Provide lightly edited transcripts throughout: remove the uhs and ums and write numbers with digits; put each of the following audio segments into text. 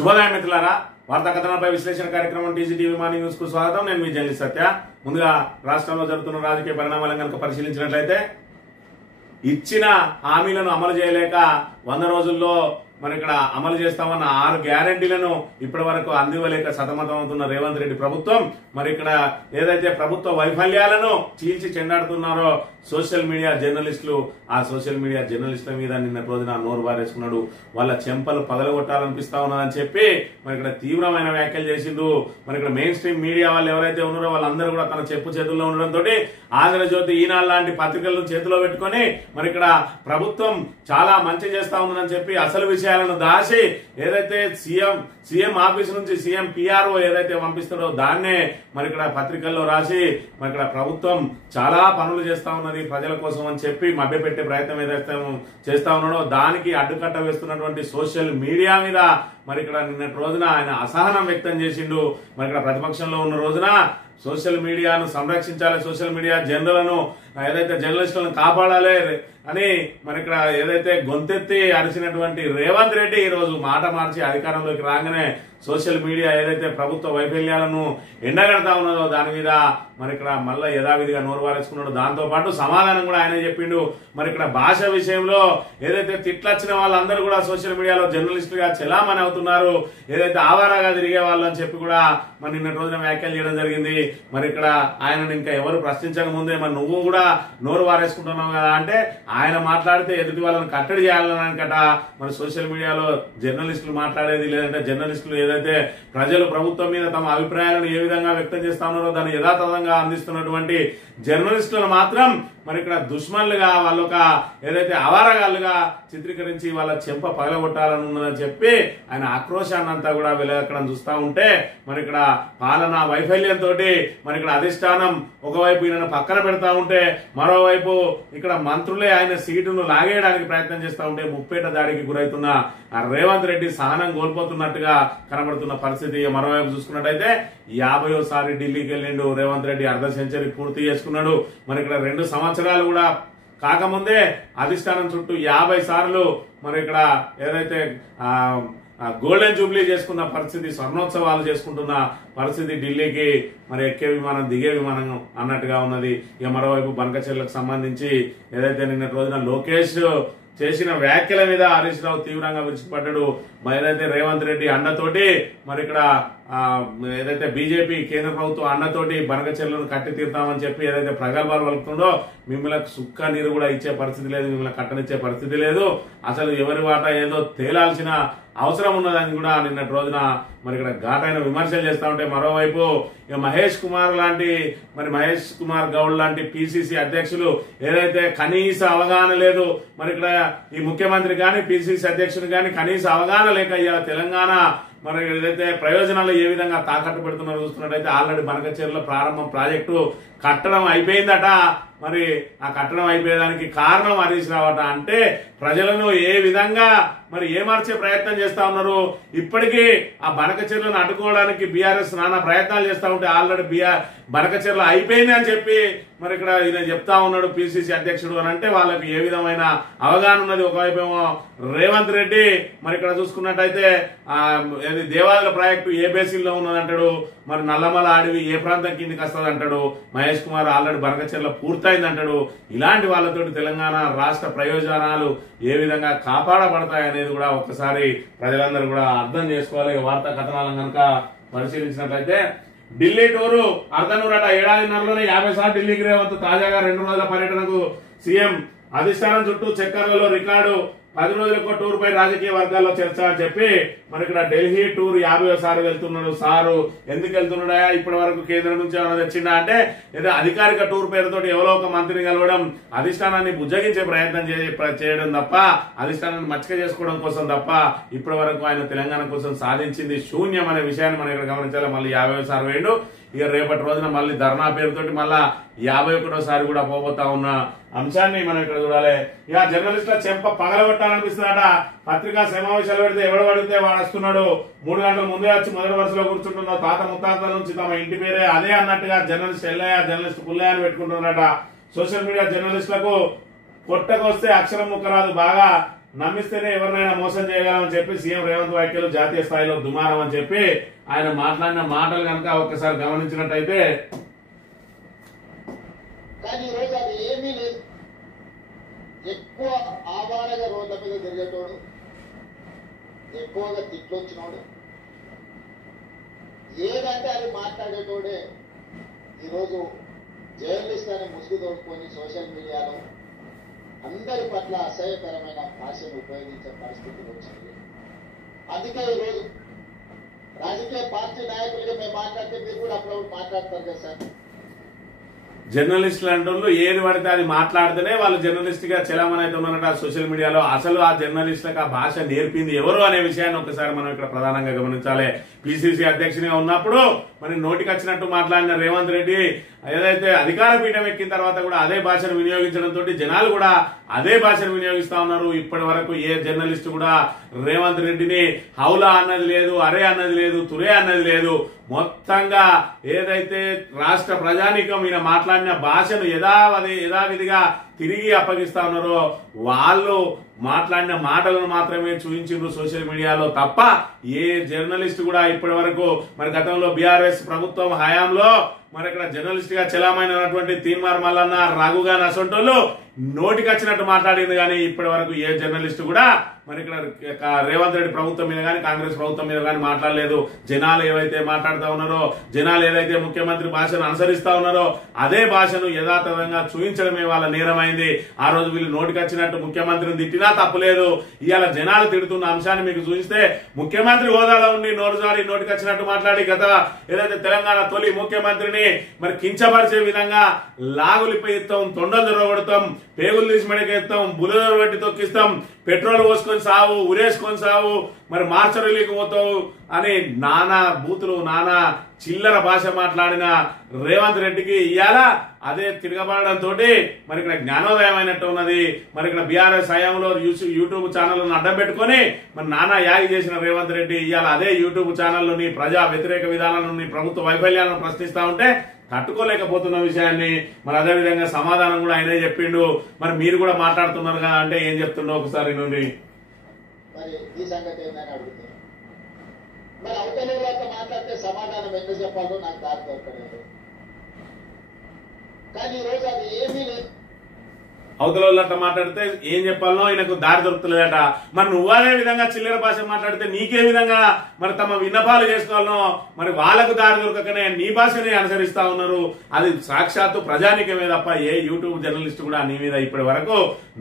శుభోదయం మిత్రులారా, వార్తా కథనాలపై విశ్లేషణ కార్యక్రమం టీజీటీవీ మార్నింగ్ న్యూస్ కు స్వాగతం. నేను మీ జర్నలిస్ట్ సత్య. ముందుగా రాష్ట్రంలో జరుగుతున్న రాజకీయ పరిణామాలను కనుక పరిశీలించినట్లయితే, ఇచ్చిన హామీలను అమలు చేయలేక 100 రోజుల్లో మరి ఇక్కడ అమలు చేస్తామన్న 6 గ్యారంటీలను ఇప్పటి వరకు అందివ్వలేక సతమతం అవుతున్న రేవంత్ రెడ్డి ప్రభుత్వం మరి ఇక్కడ ఏదైతే ప్రభుత్వ వైఫల్యాలను చీల్చి చెండాడుతున్నారో సోషల్ మీడియా జర్నలిస్టులు, ఆ సోషల్ మీడియా జర్నలిస్టుల మీద నిన్న రోజున నోరు బారేసుకున్నాడు. వాళ్ళ చెంపలు పగలగొట్టాలనిపిస్తా ఉన్నదని చెప్పి మరి ఇక్కడ తీవ్రమైన వ్యాఖ్యలు చేసిండు. మరి ఇక్కడ మెయిన్ స్ట్రీమ్ మీడియా వాళ్ళు ఎవరైతే ఉన్నారో వాళ్ళందరూ కూడా తన చెప్పు చేతుల్లో ఉండడంతో ఆంధ్రజ్యోతి, ఈనాడు లాంటి పత్రికలను చేతిలో పెట్టుకుని మరి ఇక్కడ ప్రభుత్వం చాలా మంచి చేస్తా ఉందని చెప్పి అసలు విషయాలను దాచి ఏదైతే సీఎం ఆఫీస్ నుంచి సీఎం పిఆర్ఓ ఏదైతే పంపిస్తాడో దాన్నే మరి ఇక్కడ పత్రికల్లో రాసి మరి ఇక్కడ ప్రభుత్వం చాలా పనులు చేస్తా ఉన్నది ప్రజల కోసం అని చెప్పి మభ్యపెట్టే ప్రయత్నం ఏదైతే చేస్తా ఉన్నాడో దానికి అడ్డుకట్ట వేస్తున్నటువంటి సోషల్ మీడియా మీద మరి ఇక్కడ నిన్నటి రోజున ఆయన అసహనం వ్యక్తం చేసిండు. మరి ఇక్కడ ప్రతిపక్షంలో ఉన్న రోజున సోషల్ మీడియాను సంరక్షించాలి, సోషల్ మీడియా జర్నలను ఏదైతే జర్నలిస్టులను కాపాడాలి అని మరి ఇక్కడ ఏదైతే గొంతెత్తి అరిచినటువంటి రేవంత్ రెడ్డి ఈ రోజు మాట మార్చి అధికారంలోకి రాగానే సోషల్ మీడియా ఏదైతే ప్రభుత్వ వైఫల్యాలను ఎండగడతా ఉన్నదో దాని మీద మరి ఇక్కడ మళ్ళీ యథావిధిగా నోరు వారేసుకున్నాడు. దాంతో పాటు సమాధానం కూడా ఆయన చెప్పిండు. మరి ఇక్కడ భాష విషయంలో ఏదైతే తిట్లొచ్చిన వాళ్ళందరూ కూడా సోషల్ మీడియాలో జర్నలిస్టులుగా చెలామణి అవుతున్నారు, ఏదైతే ఆవారాగా తిరిగే వాళ్ళు అని చెప్పి కూడా మరి నిన్న రోజున వ్యాఖ్యలు చేయడం జరిగింది. మరి ఇక్కడ ఆయనను ఇంకా ఎవరు ప్రశ్నించక ముందే మరి నువ్వు కూడా నోరు వారేసుకుంటున్నావు కదా అంటే, ఆయన మాట్లాడితే ఎదుటి వాళ్ళని కట్టడి చేయాలనకట. మరి సోషల్ మీడియాలో జర్నలిస్టులు మాట్లాడేది లేదంటే జర్నలిస్టులు ఏదైతే ప్రజలు ప్రభుత్వం మీద తమ అభిప్రాయాలను ఏ విధంగా వ్యక్తం చేస్తా ఉన్నారో దాన్ని యథాతథంగా అందిస్తున్నటువంటి జర్నలిస్టులను మాత్రం మరి ఇక్కడ దుష్మన్లుగా వాళ్ళొక ఏదైతే అవారగాళ్ళుగా చిత్రీకరించి వాళ్ళ చెంప పగలగొట్టాలని ఉన్నదని చెప్పి ఆయన ఆక్రోశాన్ని అంతా కూడా వెలగక్కడం చూస్తా ఉంటే మరి ఇక్కడ పాలన వైఫల్యంతో మరి ఇక్కడ అధిష్టానం ఒకవైపు ఈయన పక్కన పెడతా ఉంటే మరోవైపు ఇక్కడ మంత్రులే ఆయన సీటును లాగేయడానికి ప్రయత్నం చేస్తా ఉంటే ముప్పేట దాడికి గురవుతున్న రేవంత్ రెడ్డి సహనం కోల్పోతున్నట్టుగా కనబడుతున్న పరిస్థితి. మరోవైపు చూసుకున్నట్టయితే 50వ ఢిల్లీకి వెళ్ళిండు రేవంత్ రెడ్డి, అర్ధ సెంచరీ పూర్తి చేసుకున్నాడు. మరి ఇక్కడ 2 సంవత్సరాలు కూడా కాకముందే అధిష్టానం చుట్టూ 50 సార్లు మరి ఇక్కడ ఏదైతే గోల్డెన్ జూబ్లీ చేసుకున్న పరిస్థితి, స్వర్ణోత్సవాలు చేసుకుంటున్న పరిస్థితి, ఢిల్లీకి మరి ఎక్కే విమానం దిగే విమానం అన్నట్టుగా ఉన్నది. ఇక మరోవైపు బంకచెర్లకు సంబంధించి ఏదైతే నిన్న రోజున లోకేష్ చేసిన వ్యాఖ్యల మీద హరీష్ రావు తీవ్రంగా విరుచుకుపడ్డాడు. ఏదైతే రేవంత్ రెడ్డి అండతోటి మరి ఇక్కడ ఏదైతే బీజేపీ కేంద్ర ప్రభుత్వం అండతోటి బనకచెర్లను కట్టి తీరుతామని చెప్పి ఏదైతే ప్రగల్భాలు పలుకుతుండో మిమ్మల్ని సుక్క నీరు కూడా ఇచ్చే పరిస్థితి లేదు, మిమ్మల్ని కట్టనిచ్చే పరిస్థితి లేదు, అసలు ఎవరి వాటా ఏదో తేలాల్సిన అవసరం ఉన్నదని కూడా నిన్నటి రోజున మరి ఇక్కడ ఘాటైన విమర్శలు చేస్తా ఉంటే, మరోవైపు ఇక మహేష్ కుమార్ గౌడ్ లాంటి పిసిసి అధ్యక్షులు ఏదైతే కనీస అవగాహన లేదు, మరి ఇక్కడ ఈ ముఖ్యమంత్రి గాని పిసిసి అధ్యక్షుడు గాని కనీస అవగాహన లేక ఇవాళ తెలంగాణ మరి ఏదైతే ప్రయోజనాలు ఏ విధంగా తాకట్టు పెడుతున్నారో చూస్తున్నట్టయితే ఆల్రెడీ బనకచెర్ల ప్రారంభం ప్రాజెక్టు కట్టడం అయిపోయిందట. మరి ఆ కట్టడం అయిపోయేదానికి కారణం హరీష్ రావు అట. అంటే ప్రజలను ఏ విధంగా మరి ఏమార్చే ప్రయత్నం చేస్తా ఉన్నారు. ఇప్పటికీ ఆ బనకచెర్లను అడ్డుకోవడానికి బీఆర్ఎస్ నానా ప్రయత్నాలు చేస్తా ఉంటే ఆల్రెడీ బనకచెర్ల అయిపోయింది అని చెప్పి మరి ఇక్కడ ఈయన చెప్తా ఉన్నాడు పిసిసి అధ్యక్షుడు అని అంటే వాళ్ళకి ఏ విధమైన అవగాహన ఉన్నది. ఒకవైపు ఏమో రేవంత్ రెడ్డి మరి ఇక్కడ చూసుకున్నట్టయితే దేవాలయ ప్రాజెక్టు ఏ బేసిన్లో ఉన్నదంటాడు, మరి నల్లమల అడవి ఏ ప్రాంతం కిందికి వస్తుంది అంటాడు, మహేష్ కుమార్ ఆల్రెడీ బనకచెర్ల పూర్తయింది అంటాడు. ఇలాంటి వాళ్ళతోటి తెలంగాణ రాష్ట్ర ప్రయోజనాలు ఏ విధంగా కాపాడబడతాయి అనేది కూడా ఒక్కసారి ప్రజలందరూ కూడా అర్థం చేసుకోవాలి. వార్తా కథనాలను కనుక పరిశీలించినట్లయితే ఢిల్లీ టూరు అర్ధనూరట, ఏడాదిన్నరలోనే 50 సార్లు ఢిల్లీకి రేవంత్. తాజాగా 2 రోజుల పర్యటనకు సీఎం అధిష్టానం చుట్టూ చక్కర్లలో రికార్డు. 10 రోజులకు టూర్ పై రాజకీయ వర్గాల్లో చర్చ అని చెప్పి మరి ఇక్కడ ఢిల్లీ టూర్ 50వ సారి వెళ్తున్నాడు. సారు ఎందుకు వెళ్తున్నాడా, ఇప్పటి వరకు కేంద్రం నుంచి ఏమైనా తెచ్చిండా అంటే ఏదో అధికారిక టూర్ పేరుతోటి ఎవరో ఒక మంత్రిని కలవడం, అధిష్టానాన్ని బుజ్జగించే ప్రయత్నం చేయడం తప్ప, అధిష్టానాన్ని మచ్చిక చేసుకోవడం కోసం తప్ప ఇప్పటి వరకు ఆయన తెలంగాణ కోసం సాధించింది శూన్యం అనే విషయాన్ని మనం ఇక్కడ గమనించాలి. మళ్ళీ 50వ సారి వేయండు. ఇక రేపటి రోజున మళ్ళీ ధర్నా పేరుతోటి మళ్ళా 51వ సారి కూడా పోబోతా ఉన్న అంశాన్ని మనం ఇక్కడ చూడాలి. ఇక జర్నలిస్టుల చెంప పగలగొట్టాలనిపిస్తుందట. పత్రికా సమావేశాలు పెడితే ఎవడు పడితే వాడు వస్తున్నాడు, 3 గంటల ముందే వచ్చి మొదటి వరుసలో కూర్చుంటున్న తాత ముత్తాతల నుంచి తమ ఇంటి పేరే అదే అన్నట్టుగా జర్నలిస్ట్ ఎల్లయ్య, జర్నలిస్ట్ పుల్లయ్య అని పెట్టుకుంటున్నారట. సోషల్ మీడియా జర్నలిస్టులకు పొట్టకొస్తే అక్షరం ముక్కరాదు, బాగా నమ్మిస్తేనే ఎవరినైనా మోసం చేయగలమని చెప్పి సీఎం రేవంత్ వ్యాఖ్యలు జాతీయ స్థాయిలో దుమారం అని చెప్పి ఆయన మాట్లాడిన మాటలు కనుక ఒక్కసారి గమనించినట్టయితే, కానీ ఈరోజు అది ఏమీ లేదు. ఎక్కువ ఆవారగా రోడ్ల మీద తిరిగేటోడు, ఎక్కువగా తిట్లు వచ్చినోడు, ఏదంటే అది మాట్లాడేటోడే ఈరోజు జర్నలిస్ట్ అనే ముసుగు తోడుకొని సోషల్ మీడియాలో అందరి పట్ల అసహ్యకరమైన భాషను ఉపయోగించే పరిస్థితి వచ్చింది. అందుకే ఈరోజు రాజకీయ పార్టీ నాయకులుగా మేము మాట్లాడితే మీరు కూడా అప్పుడప్పుడు మాట్లాడతారు కదా సార్. జర్నలిస్టులు అంటూ ఏది పడితే అది మాట్లాడితేనే వాళ్ళు జర్నలిస్ట్ గా చలామణి అయితే ఉన్నారట సోషల్ మీడియాలో. అసలు ఆ జర్నలిస్టులకు ఆ భాష నేర్పింది ఎవరు అనే విషయాన్ని ఒకసారి మనం ఇక్కడ ప్రధానంగా గమనించాలి. పిసిసి అధ్యక్షునిగా ఉన్నప్పుడు మరి నోటికి వచ్చినట్టు మాట్లాడిన రేవంత్ రెడ్డి ఏదైతే అధికార పీఠం ఎక్కిన తర్వాత కూడా అదే భాషను వినియోగించడంతో జనాలు కూడా అదే భాషను వినియోగిస్తా ఉన్నారు. ఇప్పటి వరకు ఏ జర్నలిస్ట్ కూడా రేవంత్ రెడ్డిని హౌలా అన్నది లేదు, అరే అన్నది లేదు, తురే అన్నది లేదు. మొత్తంగా ఏదైతే రాష్ట్ర ప్రజానీకం ఈయన మాట్లాడిన భాషను యథావిధిగా తిరిగి అప్పగిస్తా ఉన్నారో వాళ్ళు మాట్లాడిన మాటలను మాత్రమే చూపించిండ్రు సోషల్ మీడియాలో తప్ప ఏ జర్నలిస్ట్ కూడా ఇప్పటి వరకు మరి గతంలో బీఆర్ఎస్ ప్రభుత్వం హయాంలో మరి ఇక్కడ జర్నలిస్ట్ గా చలామైనటువంటి తీన్మార్ మల్లన్న, రఘుగాన్ అసొంటోళ్ళు నోటికి వచ్చినట్టు మాట్లాడింది. కానీ ఇప్పటి వరకు ఏ జర్నలిస్ట్ కూడా మరి ఇక్కడ రేవంత్ రెడ్డి ప్రభుత్వం మీద కానీ కాంగ్రెస్ ప్రభుత్వం మీద కానీ మాట్లాడలేదు. జనాలు ఏవైతే మాట్లాడుతూ ఉన్నారో, జనాలు ఏదైతే ముఖ్యమంత్రి భాషను అనుసరిస్తా ఉన్నారో అదే భాషను యథాతథంగా చూపించడమే వాళ్ళ నేరమైంది. ఆ రోజు వీళ్ళు నోటికి వచ్చినట్టు ముఖ్యమంత్రిని తిట్టినా తప్పులేదు. ఇవాళ జనాలు తిడుతున్న అంశాన్ని మీకు చూపిస్తే ముఖ్యమంత్రి హోదాలో ఉండి నోరుజారి నోటికి వచ్చినట్టు మాట్లాడి గత ఏదైతే తెలంగాణ తొలి ముఖ్యమంత్రిని మరి కించపరిచే విధంగా లాగులిపై ఇస్తాం, తొండలు దొరగొడతాం, పేగులు తీసి మెడకెత్తాం, బుల్లెలు పెట్టి తొక్కిస్తాం, పెట్రోల్ పోసుకొని సావు, ఉరేసుకొని సావు, మరి మార్చరీలకు పోతావు అని నానా బూతులు నానా చిల్లర భాష మాట్లాడిన రేవంత్ రెడ్డికి ఇవాళ అదే తిరగబడడంతో మరి ఇక్కడ జ్ఞానోదయం అయినట్టు ఉన్నది. మరి ఇక్కడ బీఆర్ఎస్ హయాంలో యూట్యూబ్ ఛానళ్లను అడ్డం పెట్టుకుని మరి నానా యాగి చేసిన రేవంత్ రెడ్డి ఇవాళ అదే యూట్యూబ్ ఛానల్లోని ప్రజా వ్యతిరేక విధానాలను ప్రభుత్వ వైఫల్యాలను ప్రశ్నిస్తా ఉంటే తట్టుకోలేకపోతున్న విషయాన్ని మరి అదేవిధంగా సమాధానం కూడా ఆయనే చెప్పిండు. మరి మీరు కూడా మాట్లాడుతున్నారు కదా అంటే ఏం చెప్తుండో ఒకసారి నుండి మరి ఈ సంగతి ఏందని అడుగుతుంది. మరి అవతల మాట్లాడితే సమాధానం ఎందుకు చెప్పాలో నాకు దారి దొరకలేదు. కానీ ఈరోజు అది ఏమీ లేదు. అవతల మాట్లాడితే ఏం చెప్పాలనో ఆయనకు దారి దొరుకుతలేదట. మరి నువ్వు అదే విధంగా చిల్లర భాష మాట్లాడితే నీకే విధంగా మరి తమ విన్నపాలు చేసుకోవాలనో మరి వాళ్ళకు దారి దొరకకనే నీ భాషని అనుసరిస్తా ఉన్నారు. అది సాక్షాత్తు ప్రజానికమే తప్ప ఏ యూట్యూబ్ జర్నలిస్ట్ కూడా నీ మీద ఇప్పటి వరకు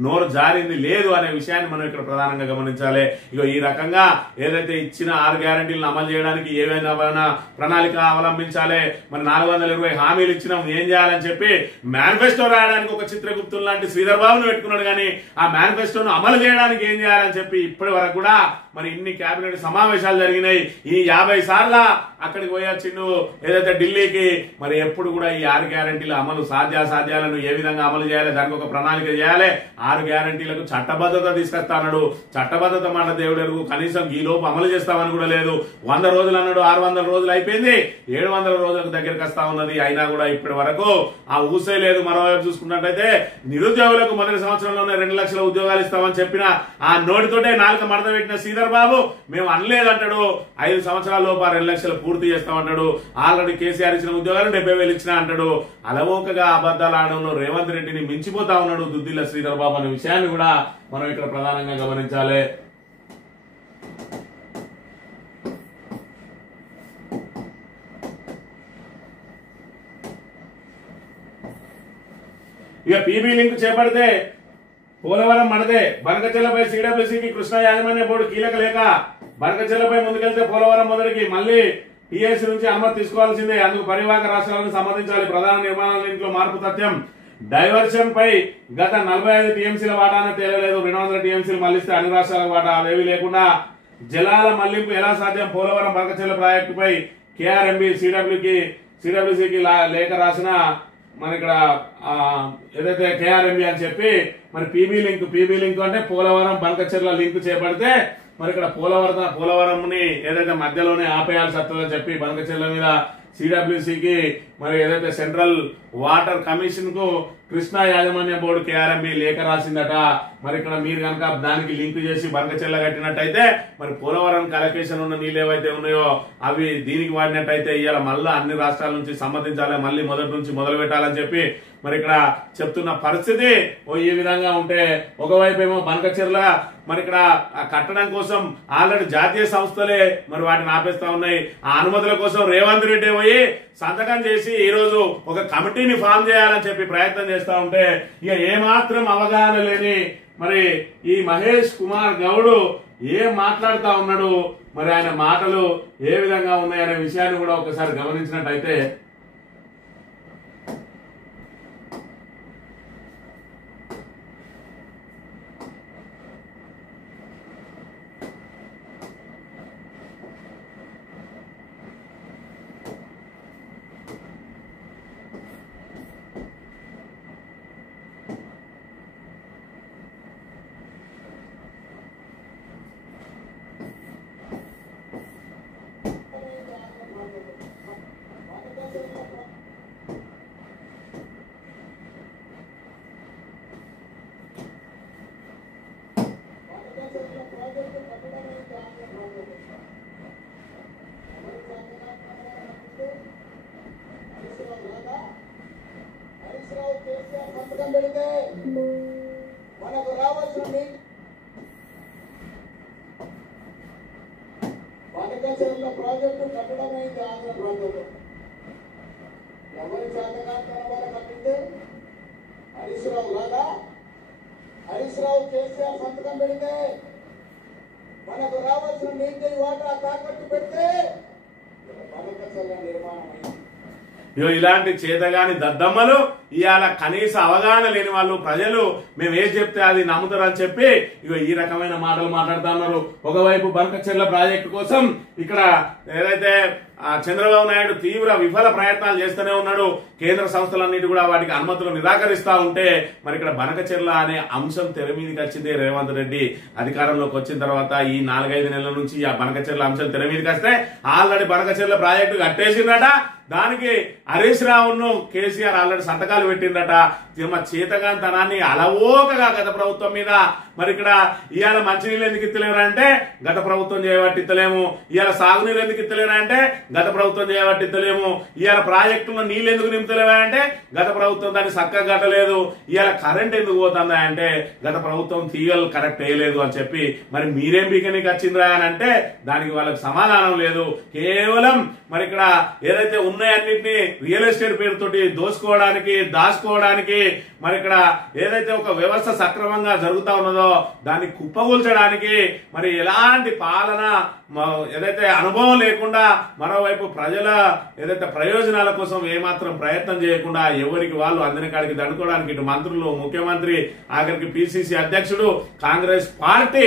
నోరు జారింది లేదు అనే విషయాన్ని మనం ఇక్కడ ప్రధానంగా గమనించాలి. ఇక ఈ రకంగా ఏదైతే ఇచ్చిన 6 గ్యారంటీలను అమలు చేయడానికి ఏవైనా ప్రణాళిక అవలంబించాలి, మరి 420 హామీలు ఇచ్చినాం ఏం చేయాలని చెప్పి మేనిఫెస్టో రాయడానికి ఒక చిత్రగుప్తులు లాంటి శ్రీధర్ బాబును పెట్టుకున్నాడు. కానీ ఆ మేనిఫెస్టోను అమలు చేయడానికి ఏం చేయాలని చెప్పి ఇప్పటి వరకు కూడా మరి ఇన్ని కేబినెట్ సమావేశాలు జరిగినాయి. ఈ 50 సార్ల అక్కడికి పోయొచ్చిండు ఏదైతే ఢిల్లీకి. మరి ఎప్పుడు కూడా ఈ 6 గ్యారంటీల అమలు సాధ్యాసాధ్యాలను ఏ విధంగా అమలు చేయాలి, దానికి ఒక ప్రణాళిక చేయాలి. 6 గ్యారంటీలకు చట్టబద్ధత తీసుకొస్తాడు. చట్టబద్ధత మాట దేవుడు కనీసం ఈ లోపు అమలు చేస్తామని కూడా లేదు. 100 రోజులు అన్నాడు, 600 రోజులు అయిపోయింది, 700 రోజులకు దగ్గరికి వస్తా ఉన్నది. అయినా కూడా ఇప్పటి వరకు ఆ ఊసే లేదు. మరోవైపు చూసుకున్నట్టయితే నిరుద్యోగులకు మొదటి సంవత్సరంలోనే 2 లక్షల ఉద్యోగాలు ఇస్తామని చెప్పిన ఆ నోటితోటే నాలుక మడత పెట్టిన శ్రీధర్ బాబు మేము అనలేదంటాడు. 5 సంవత్సరాల లోపు 2 లక్షలు పూర్తి చేస్తామంటాడు. ఆల్రెడీ కేసీఆర్ ఇచ్చిన ఉద్యోగాలు 70,000 ఇచ్చినా అంటాడు. అలవోకగా అబద్దాలు ఆడడంలో రేవంత్ రెడ్డిని మించిపోతా ఉన్నాడు దుద్దిల్ల శ్రీధర్ బాబు అనే విషయాన్ని కూడా మనం ఇక్కడ ప్రధానంగా గమనించాలి. ఇక పీబీ లింక్ చేపడితే పోలవరం మనదే. బనకచెల్లపై సిడబ్ల్యూసీకి కృష్ణా యాజమాన్య బోర్డు కీలక లేఖ. బనకచెల్లపై ముందుకెళ్తే పోలవరం మొదటికి మళ్లీ టీఎస్ నుంచి అనుమతి తీసుకోవాల్సిందే. అందుకు పరివాహక రాష్ట్రాలను సమ్మతించాలి. ప్రధాన నిర్మాణాల మార్పు తథ్యం. డైవర్షన్ పై గత 45 టీఎంసీల వాటాను తేలలేదు. 200 టీఎంసీలు మళ్లిస్తే అన్ని రాష్ట్రాలకు వాటా అదేవి లేకుండా జలాల మళ్లింపు ఎలా సాధ్యం? పోలవరం బనకచెల్ల ప్రాజెక్టుపై కేఆర్ఎంబీ సిడబ్ల్యూసీకి లేఖ రాసిన మన ఇక్కడ ఏదైతే కేఆర్ఎంబీ అని చెప్పి మరి పీబీ లింక్ అంటే పోలవరం బనకచెర్ల లింక్ చేపడితే మరి ఇక్కడ పోలవరం ని ఏదైతే మధ్యలోనే ఆపేయాల్సి వస్తుందని చెప్పి బనకచెర్ల మీద సిడబ్ల్యూసీకి మరి ఏదైతే సెంట్రల్ వాటర్ కమిషన్ కు కృష్ణా యాజమాన్య బోర్డు కేఆర్ఎంబి లేఖ రాసిందట. మరి ఇక్కడ మీరు కనుక దానికి లింక్ చేసి బంకచెల్ల కట్టినట్టయితే మరి పోలవరం అలొకేషన్ ఉన్న నీళ్ళు ఏవైతే ఉన్నాయో అవి దీనికి వాడినట్టయితే ఇవాళ మళ్ళీ అన్ని రాష్ట్రాల నుంచి సమ్మతించాలి, మళ్ళీ మొదటి నుంచి మొదలు పెట్టాలని చెప్పి మరి ఇక్కడ చెప్తున్న పరిస్థితి ఈ విధంగా ఉంటే, ఒకవైపు ఏమో బంకచెర్ల మరి ఇక్కడ కట్టడం కోసం ఆల్రెడీ జాతీయ సంస్థలే మరి వాటిని ఆపేస్తా ఉన్నాయి. ఆ అనుమతుల కోసం రేవంత్ రెడ్డి పోయి సంతకం చేసి ఈ రోజు ఒక కమిటీని ఫామ్ చేయాలని చెప్పి ప్రయత్నం చేస్తా ఉంటే ఇక ఏమాత్రం అవగాహన లేని మరి ఈ మహేష్ కుమార్ గౌడ్ ఏం మాట్లాడుతా ఉన్నాడు, మరి ఆయన మాటలు ఏ విధంగా ఉన్నాయనే విషయాన్ని కూడా ఒకసారి గమనించినట్టయితే సంతకం పెడితే మనకు రావాల్సిన బంకచెర్ల ప్రాజెక్టు కట్టడమైంది. ఆంధ్ర ప్రాంతంలో ఎవరి శాతకాంతరం వల్ల కట్టింటే హరీష్ రావు రాదా? హరీష్ రావు కేసీఆర్ సంతకం పెడితే మనకు రావాల్సిన నీటి వాటా తాకట్టు పెడితే బంకచెర్ల నిర్మాణం అయింది. ఇలాంటి చేతగాని దద్దమ్మలు ఇవాళ కనీస అవగాహన లేని వాళ్ళు ప్రజలు మేము ఏం చెప్తే అది నమ్ముతారని చెప్పి ఈ రకమైన మాటలు మాట్లాడుతా ఉన్నారు. ఒకవైపు బంకచెర్ల ప్రాజెక్టు కోసం ఇక్కడ ఏదైతే చంద్రబాబు నాయుడు తీవ్ర విఫల ప్రయత్నాలు చేస్తూనే ఉన్నాడు. కేంద్ర సంస్థలన్నిటి కూడా వాటికి అనుమతులు నిరాకరిస్తా ఉంటే మరి ఇక్కడ బంకచెర్ల అనే అంశం తెర మీదకి వచ్చింది. రేవంత్ రెడ్డి అధికారంలోకి వచ్చిన తర్వాత ఈ 4-5 నెలల నుంచి ఆ బంకచెర్ల అంశం తెర మీదకి వస్తే ఆల్రెడీ బంకచెర్ల ప్రాజెక్టు కట్టేసిందట. దానికి హరీష్ రావును కేసీఆర్ ఆల్రెడీ సంతకాలు పెట్టిందట. తిరుమ చేతగాంతనాన్ని అలవోకగా గత ప్రభుత్వం మీద మరి ఇక్కడ ఇవాళ మంచినీళ్ళు ఎందుకు ఇత్తలేరంటే గత ప్రభుత్వం చేయబట్టి ఇత్తలేము, ఇవాళ సాగునీరు ఎందుకు ఇత్తలేరంటే గత ప్రభుత్వం చేయబట్టి ఇత్తలేము, ఇవాళ ప్రాజెక్టులో నీళ్ళు ఎందుకు నింపుతలేవా అంటే గత ప్రభుత్వం దాన్ని చక్కగా కట్టలేదు, ఇవాళ కరెంట్ ఎందుకు పోతుందా అంటే గత ప్రభుత్వం తీగలు కరెక్ట్ వేయలేదు అని చెప్పి మరి మీరేం బీకనీకి వచ్చిందిరా అని అంటే దానికి వాళ్ళకి సమాధానం లేదు. కేవలం మరి ఇక్కడ ఏదైతే ఉన్నాయన్నింటినీ రియల్ ఎస్టేట్ పేరుతోటి దోసుకోవడానికి దాచుకోవడానికి మరి ఇక్కడ ఏదైతే ఒక వ్యవస్థ సక్రమంగా జరుగుతా ఉన్నదో దాన్ని కుప్పగూల్చడానికి మరి ఎలాంటి పాలన ఏదైతే అనుభవం లేకుండా మరోవైపు ప్రజల ఏదైతే ప్రయోజనాల కోసం ఏమాత్రం ప్రయత్నం చేయకుండా ఎవరికి వాళ్ళు అందని కాడికి దండుకోవడానికి ఇటు మంత్రులు, ముఖ్యమంత్రి, ఆఖరికి పిసిసి అధ్యక్షుడు, కాంగ్రెస్ పార్టీ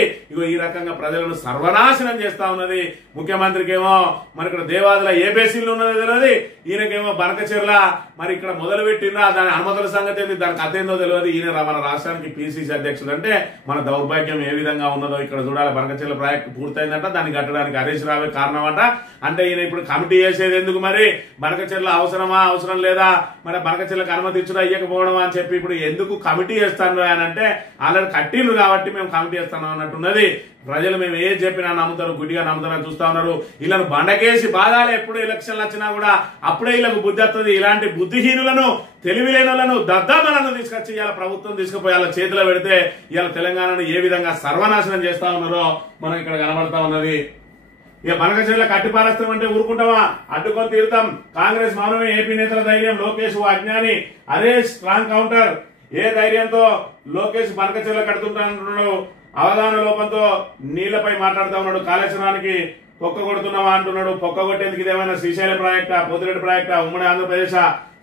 ఈ రకంగా ప్రజలను సర్వనాశనం చేస్తా ఉన్నది. ముఖ్యమంత్రికేమో మరి ఇక్కడ దేవాదుల ఏ బేసిన్లు ఉన్నదో తెలియదు, ఈయనకేమో బంకచెర్ల మరి ఇక్కడ మొదలు పెట్టిందా దాని అనుమతుల సంగతి ఏంది, దానికి అదేందో తెలియదు. ఈయన మన రాష్ట్రానికి పిసిసి అధ్యక్షుడు అంటే మన దౌర్భాగ్యం ఏ విధంగా ఉన్నదో ఇక్కడ చూడాలి. బంకచెర్ల ప్రాజెక్టు పూర్తయిందంట, దాన్ని కట్టడానికి హరీష్ రావే కారణమట. అంటే ఈయన ఇప్పుడు కమిటీ చేసేది ఎందుకు? మరి బంకచెర్ల అవసరమా అవసరం లేదా, మరి బంకచెర్లకు అనుమతి ఇచ్చుడా ఇవ్వకపోవడమా అని చెప్పి ఇప్పుడు ఎందుకు కమిటీ చేస్తాను అని అంటే ఆల్రెడీ కట్టిండ్రు కాబట్టి మేము కమిటీ చేస్తాను అన్నట్టున్నది. ప్రజలు మేము ఏం చెప్పినా నమ్ముతారు, గుడ్డిగా నమ్ముతారని చూస్తా ఉన్నారు. వీళ్ళను బండకేసి బాధాలి. ఎప్పుడు ఎలక్షన్లు వచ్చినా కూడా అప్పుడే వీళ్ళకు బుద్ధి వస్తుంది. ఇలాంటి బుద్ధిహీనులను, తెలివిలేనులను, దద్దమ్మలను తీసుకొచ్చి ఇవాళ ప్రభుత్వం తీసుకుపోయి వాళ్ళ చేతిలో పెడితే ఇవాళ తెలంగాణను ఏ విధంగా సర్వనాశనం చేస్తా ఉన్నారో మనం ఇక్కడ కనబడతా ఉన్నది. ఇక బంకచెర్ల కట్టిపారేస్తాం అంటే ఊరుకుంటామా? అడ్డుకొని తీరుతాం. కాంగ్రెస్ మౌనమే, ఏపీ నేతల ధైర్యం, లోకేష్ అజ్ఞాని, హరీష్ స్ట్రాంగ్ కౌంటర్. ఏ ధైర్యంతో లోకేష్ బంకచెర్ల కడుతుంటానంటున్నాడు? అవగాహన లోపంతో నీళ్లపై మాట్లాడుతూ ఉన్నాడు. కాళేశ్వరానికి పొక్క కొడుతున్నావా అంటున్నాడు. పొక్క కొట్టేందుకు ఇదేమైనా శ్రీశైలం ప్రాజెక్టా, పోతిరెడ్డి ప్రాజెక్టా, ఉమ్మడి ఆంధ్రప్రదేశ్?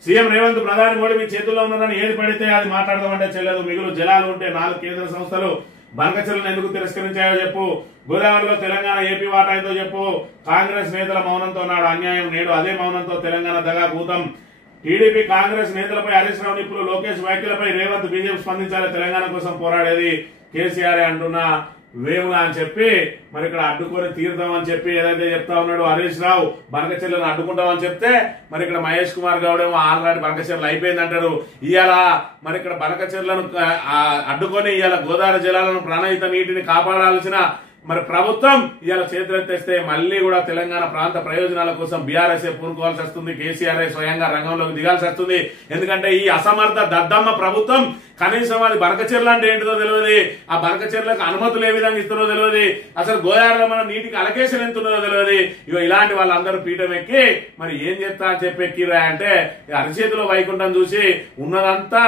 సీఎం రేవంత్ ప్రధాని మోడీ మీ చేతుల్లో ఉన్నారని ఏది పడితే అది మాట్లాడదామంటే చెల్లదు. మిగులు జలాలు ఉంటే 4 కేంద్ర సంస్థలు బంకచెర్లను ఎందుకు తిరస్కరించాయో చెప్పు. గోదావరిలో తెలంగాణ ఏపీ వాటా ఏందో చెప్పు. కాంగ్రెస్ నేతల మౌనంతో నాడు అన్యాయం, నేడు అదే మౌనంతో తెలంగాణ దగా భూతం. టీడీపీ కాంగ్రెస్ నేతలపై హరీష్ రావు నిప్పులు, లోకేష్ వ్యాఖ్యలపై రేవంత్ బీజేపీ స్పందించాలి. తెలంగాణ కోసం పోరాడేది కేసీఆర్ అంటున్న వేముల అని చెప్పి మరి ఇక్కడ అడ్డుకొని తీరుతామని చెప్పి ఏదైతే చెప్తా ఉన్నాడు హరీష్ రావు బనకచెర్లను అడ్డుకుంటామని చెప్తే మరి ఇక్కడ మహేష్ కుమార్ గౌడ్ ఏమో ఆల్రెడీ బనకచెర్లు అయిపోయింది అంటాడు. ఇవాళ మరి ఇక్కడ బనకచెర్లను అడ్డుకొని ఇవాళ గోదావరి జలాలను ప్రాణహిత నీటిని కాపాడాల్సిన మరి ప్రభుత్వం ఇవాళ చేతులెత్తేస్తే మళ్ళీ కూడా తెలంగాణ ప్రాంత ప్రయోజనాల కోసం బీఆర్ఎస్ఏ పూనుకోవాల్సి వస్తుంది, కేసీఆర్ స్వయంగా రంగంలోకి దిగాల్సి వస్తుంది. ఎందుకంటే ఈ అసమర్థ దద్దమ్మ ప్రభుత్వం కనీసం అది బనకచెర్ల అంటే ఏంటిదో తెలియదు, ఆ బనకచెర్లకు అనుమతులు ఏ విధంగా ఇస్తుందో తెలియదు, అసలు గోదావరిలో మన నీటికి అలకేషన్ ఎంత ఉన్నదో తెలియదు. ఇగో ఇలాంటి వాళ్ళందరూ పీఠం ఎక్కి మరి ఏం చెప్తా అని చెప్పి ఎక్కిరా అంటే అరిచేతిలో వైకుంఠం చూసి ఉన్నదంతా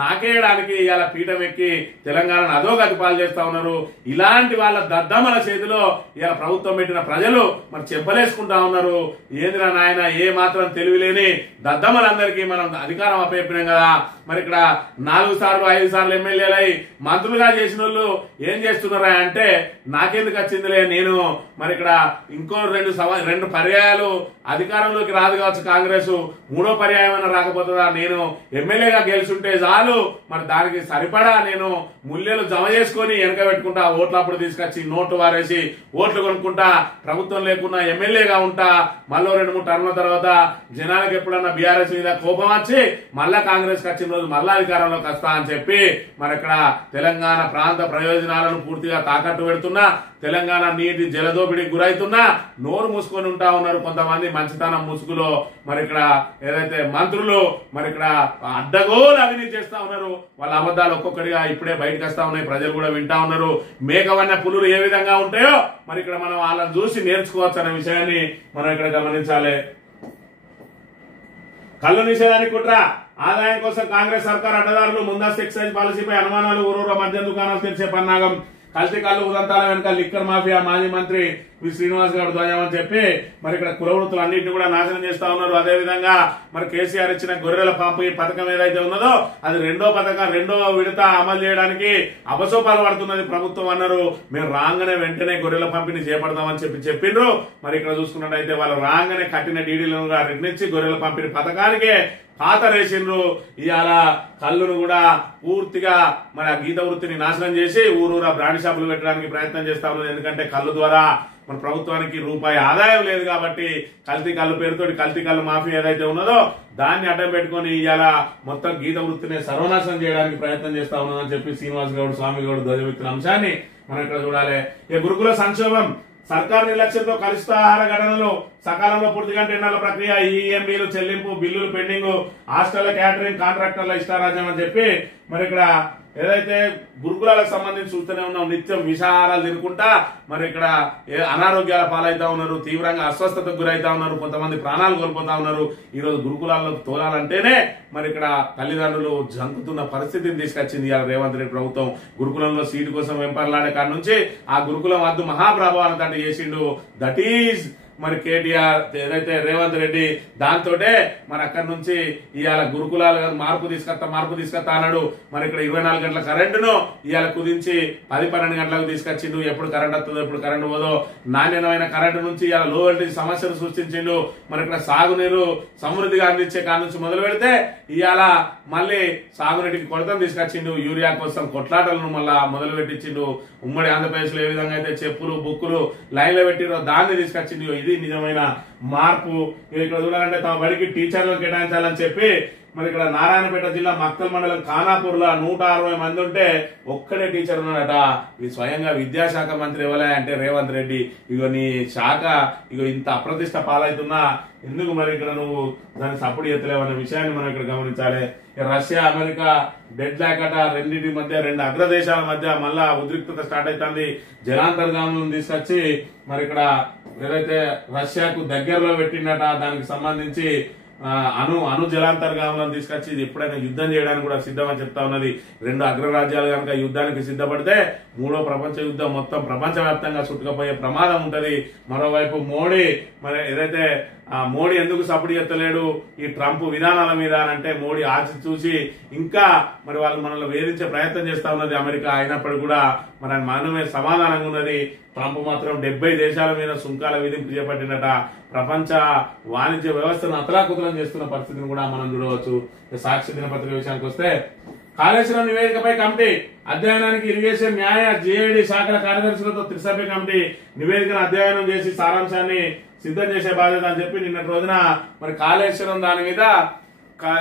నాకేయడానికి ఇవాళ పీఠం ఎక్కి తెలంగాణను అధోగతి పాలు చేస్తా ఉన్నారు. ఇలాంటి వాళ్ళ దద్దమ్మల చేతిలో ఇవాళ ప్రభుత్వం పెట్టిన ప్రజలు మరి చెప్పలేసుకుంటా ఉన్నారు. ఏందిరా నాయన ఏ మాత్రం తెలివిలేని దద్దమ్మలందరికీ మనం అధికారం అప్పచెప్పినాం కదా, మరి ఇక్కడ 4 సార్లు 5 సార్లు ఎమ్మెల్యేలై మంత్రులుగా చేసిన వాళ్ళు ఏం చేస్తున్నారా అంటే నాకెందుకు వచ్చిందిలే, నేను మరి ఇక్కడ ఇంకో 2 పర్యాయాలు అధికారంలోకి రాదు కావచ్చు కాంగ్రెస్, 3వ పర్యాయం అయినా రాకపోతుందా, నేను ఎమ్మెల్యేగా గెలుచుంటే చాలు మరి దానికి సరిపడా నేను మూల్యాలు జమ చేసుకొని వెనక పెట్టుకుంటా, ఓట్లు అప్పుడు తీసుకొచ్చి నోట్లు వారేసి ఓట్లు కొనుక్కుంటా, ప్రభుత్వం లేకున్నా ఎమ్మెల్యేగా ఉంటా, మళ్ళీ 2-3 టర్మ్ల తర్వాత జనాలకు ఎప్పుడన్నా బీఆర్ఎస్ మీద కోపం వచ్చి మళ్ళా కాంగ్రెస్ వచ్చిన రోజు మళ్ళా అధికారంలోకి వస్తా అని చెప్పి మరి ఇక్కడ తెలంగాణ ప్రాంత ప్రయోజనాలను పూర్తిగా తాకట్టు పెడుతున్నా, తెలంగాణ నీటి జలదోపిడికి గురైతున్నా నోరు మూసుకొని ఉంటా ఉన్నారు కొంతమంది మంచితనం ముసుగులో. మరి ఇక్కడ ఏదైతే మంత్రులు మరి ఇక్కడ అడ్డగోలు అవినీతి చేస్తా ఉన్నారు, వాళ్ళ అబద్ధాలు ఒక్కొక్కడిగా ఇప్పుడే బయటకు వస్తా ఉన్నాయి, ప్రజలు కూడా వింటా ఉన్నారు. మేకవన్న పులులు ఏ విధంగా ఉంటాయో మరి ఇక్కడ మనం వాళ్ళని చూసి నేర్చుకోవచ్చు అనే విషయాన్ని మనం ఇక్కడ గమనించాలి. కళ్ళు నిషేధానికి కుట్ర, ఆదాయం కోసం కాంగ్రెస్ సర్కార్ అడ్డదారులు, ముందస్తు ఎక్సైజ్ పాలసీపై అనుమానాలు, ఊరూర మద్యం దుకాణాలు తెరిచే పన్నాగం, కల్తీ కళ్ళు ఉదంతాల వెనుక లిక్కర్ మాఫియా, మాజీ మంత్రి వి శ్రీనివాస్ గౌడ్ ధ్వజం అని చెప్పి మరి ఇక్కడ కుల వృత్తులు అన్నింటినీ కూడా నాశనం చేస్తా ఉన్నారు. అదేవిధంగా మరి కేసీఆర్ ఇచ్చిన గొర్రెల పంపు పథకం ఏదైతే ఉన్నదో అది రెండో విడత అమలు చేయడానికి అపసోపాలు పడుతున్నది ప్రభుత్వం అన్నారు. మేము రాగానే వెంటనే గొర్రెల పంపిణీ చేపడతామని చెప్పిండ్రు. మరి ఇక్కడ చూసుకున్నట్టయితే వాళ్ళు రాగానే కట్టిన డీడీలను రెట్టించి గొర్రెల పంపిణీ పథకానికే పాతరేసిండ్రు. ఇవాళ కళ్ళును కూడా పూర్తిగా మరి ఆ గీత వృత్తిని నాశనం చేసి ఊరూరా బ్రాండ్ షాపులు పెట్టడానికి ప్రయత్నం చేస్తా ఉన్నారు. ఎందుకంటే కళ్ళు ద్వారా మన ప్రభుత్వానికి రూపాయి ఆదాయం లేదు కాబట్టి కల్తీ కళ్ళు పేరుతోటి కల్తీ కళ్ళు మాఫియా ఏదైతే ఉన్నదో దాన్ని అడ్డం పెట్టుకుని ఇవాళ మొత్తం గీత వృత్తిని సర్వనాశనం చేయడానికి ప్రయత్నం చేస్తా ఉన్నదని చెప్పి శ్రీనివాస్ గౌడ్ స్వామి గౌడ్ ధ్వజమెత్తిన అంశాన్ని మనం ఇక్కడ చూడాలి. ఈ గురుకుల సంక్షోభం, సర్కారు నిర్లక్ష్యంతో కలుషితాహార ఘటనలు, సకాలంలో పూర్తి గంట ఎన్నాల ప్రక్రియ, ఈఎంబీలు చెల్లింపు, బిల్లులు పెండింగ్, హాస్టల్ క్యాటరింగ్ కాంట్రాక్టర్ల ఇష్టారాజ్యం అని చెప్పి మరి ఇక్కడ ఏదైతే గురుకులాలకు సంబంధించి చూస్తూనే ఉన్నాం, నిత్యం విషాహారాలు తినుకుంటా మరి ఇక్కడ అనారోగ్యాల పాలైతా ఉన్నారు, తీవ్రంగా అస్వస్థతకు గురైతా ఉన్నారు, కొంతమంది ప్రాణాలు కోల్పోతా ఉన్నారు. ఈ రోజు గురుకులాల్లో తోలాలంటేనే మరి ఇక్కడ తల్లిదండ్రులు జంకుతున్న పరిస్థితిని తీసుకొచ్చింది ఇవాళ రేవంత్ రెడ్డి ప్రభుత్వం. గురుకులంలో సీటు కోసం వెంపర్లాడే కాడి నుంచి ఆ గురుకులం వద్దు మహాప్రభావాన్ని తండ్రి చేసిండు. దట్ ఈజ్ మరి కేటీఆర్ ఏదైతే రేవంత్ రెడ్డి దాంతోటే మరి అక్కడి నుంచి ఇవాళ గురుకులాలు మార్పు తీసుకొస్తా అన్నాడు. మరి ఇక్కడ 24 గంటల కరెంటును ఇవాళ కుదించి 10-12 గంటలకు తీసుకొచ్చిండు. ఎప్పుడు కరెంట్ వస్తుందో ఎప్పుడు కరెంట్ పోదో నాణ్యమైన కరెంటు నుంచి ఇవాళ లో వోల్టేజ్ సమస్యలు సృష్టించిండు. మరి ఇక్కడ సాగునీరు సమృద్ధిగా అందించే కాడి నుంచి మొదలు పెడితే ఇవాళ మళ్ళీ సాగునీటికి కొరతను తీసుకొచ్చిండు. యూరియా కోసం కొట్లాటలను మళ్ళా మొదలు పెట్టించిండు. ఉమ్మడి ఆంధ్రప్రదేశ్ లో ఏ విధంగా అయితే చెప్పులు బుక్కులు లైన్లో పెట్టిరో దాన్ని తీసుకొచ్చిండు. ఇది నిజమైన మార్పు. ఇక్కడ చూడాలంటే తమ బడికి టీచర్లను కేటాయించాలని చెప్పి మరి ఇక్కడ నారాయణపేట జిల్లా మక్తల్ మండలం ఖానాపూర్ లో 160 మంది ఉంటే ఒక్కడే టీచర్ ఉన్నాడట. ఇది స్వయంగా విద్యాశాఖ మంత్రి ఎవరే అంటే రేవంత్ రెడ్డి. ఇగో నీ శాఖ ఇగో ఇంత అప్రతిష్ట పాలవుతున్నా ఎందుకు మరి ఇక్కడ నువ్వు దాన్ని సపోర్ట్ చేస్తలేవు అనే విషయాన్ని మనం ఇక్కడ గమనించాలి. రష్యా అమెరికా డెడ్ లాక్ అట, రెండింటి మధ్య 2 అగ్రదేశాల మధ్య మళ్ళా ఉద్రిక్తత స్టార్ట్ అవుతుంది. జలాంతర్గాములను తీసుకొచ్చి మరి ఇక్కడ ఏదైతే రష్యాకు దగ్గరలో పెట్టిండట దానికి సంబంధించి అణు జలాంతర్గాములను తీసుకొచ్చి ఇది ఎప్పుడైనా యుద్ధం చేయడానికి కూడా సిద్ధమని చెప్తా ఉన్నది. 2 అగ్రరాజ్యాలు కనుక యుద్ధానికి సిద్ధపడితే 3వ ప్రపంచ యుద్ధం మొత్తం ప్రపంచవ్యాప్తంగా చుట్టుకుపోయే ప్రమాదం ఉంటది. మరోవైపు మోడీ మరి ఏదైతే మోడీ ఎందుకు సపోర్ట్ చేస్తలేడు ఈ ట్రంప్ విధానాల మీద అంటే మోడీ ఆచి చూసి ఇంకా మరి వాళ్ళు మనల్ని వేధించే ప్రయత్నం చేస్తా ఉన్నది అమెరికా. అయినప్పటికీ కూడా మరి మనమే సమాధానంగా ఉన్నది. ట్రంప్ మాత్రం 70 దేశాల మీద సుంకాల విధింపు చేపట్టినట. ప్రపంచ వాణిజ్య వ్యవస్థను అతలాకుతలం చేస్తున్న పరిస్థితిని కూడా మనం చూడవచ్చు. సాక్షి దినపత్రిక విషయానికి వస్తే కాళేశ్వరం నివేదికపై కమిటీ అధ్యయనానికి ఇరిగేషన్ న్యాయ జేఏడి శాఖల కార్యదర్శులతో త్రిసభ్య కమిటీ నివేదికను అధ్యయనం చేసి సారాంశాన్ని సిద్ధం చేసే బాధ్యత అని చెప్పి నిన్నటి రోజున మరి కాళేశ్వరం దాని మీద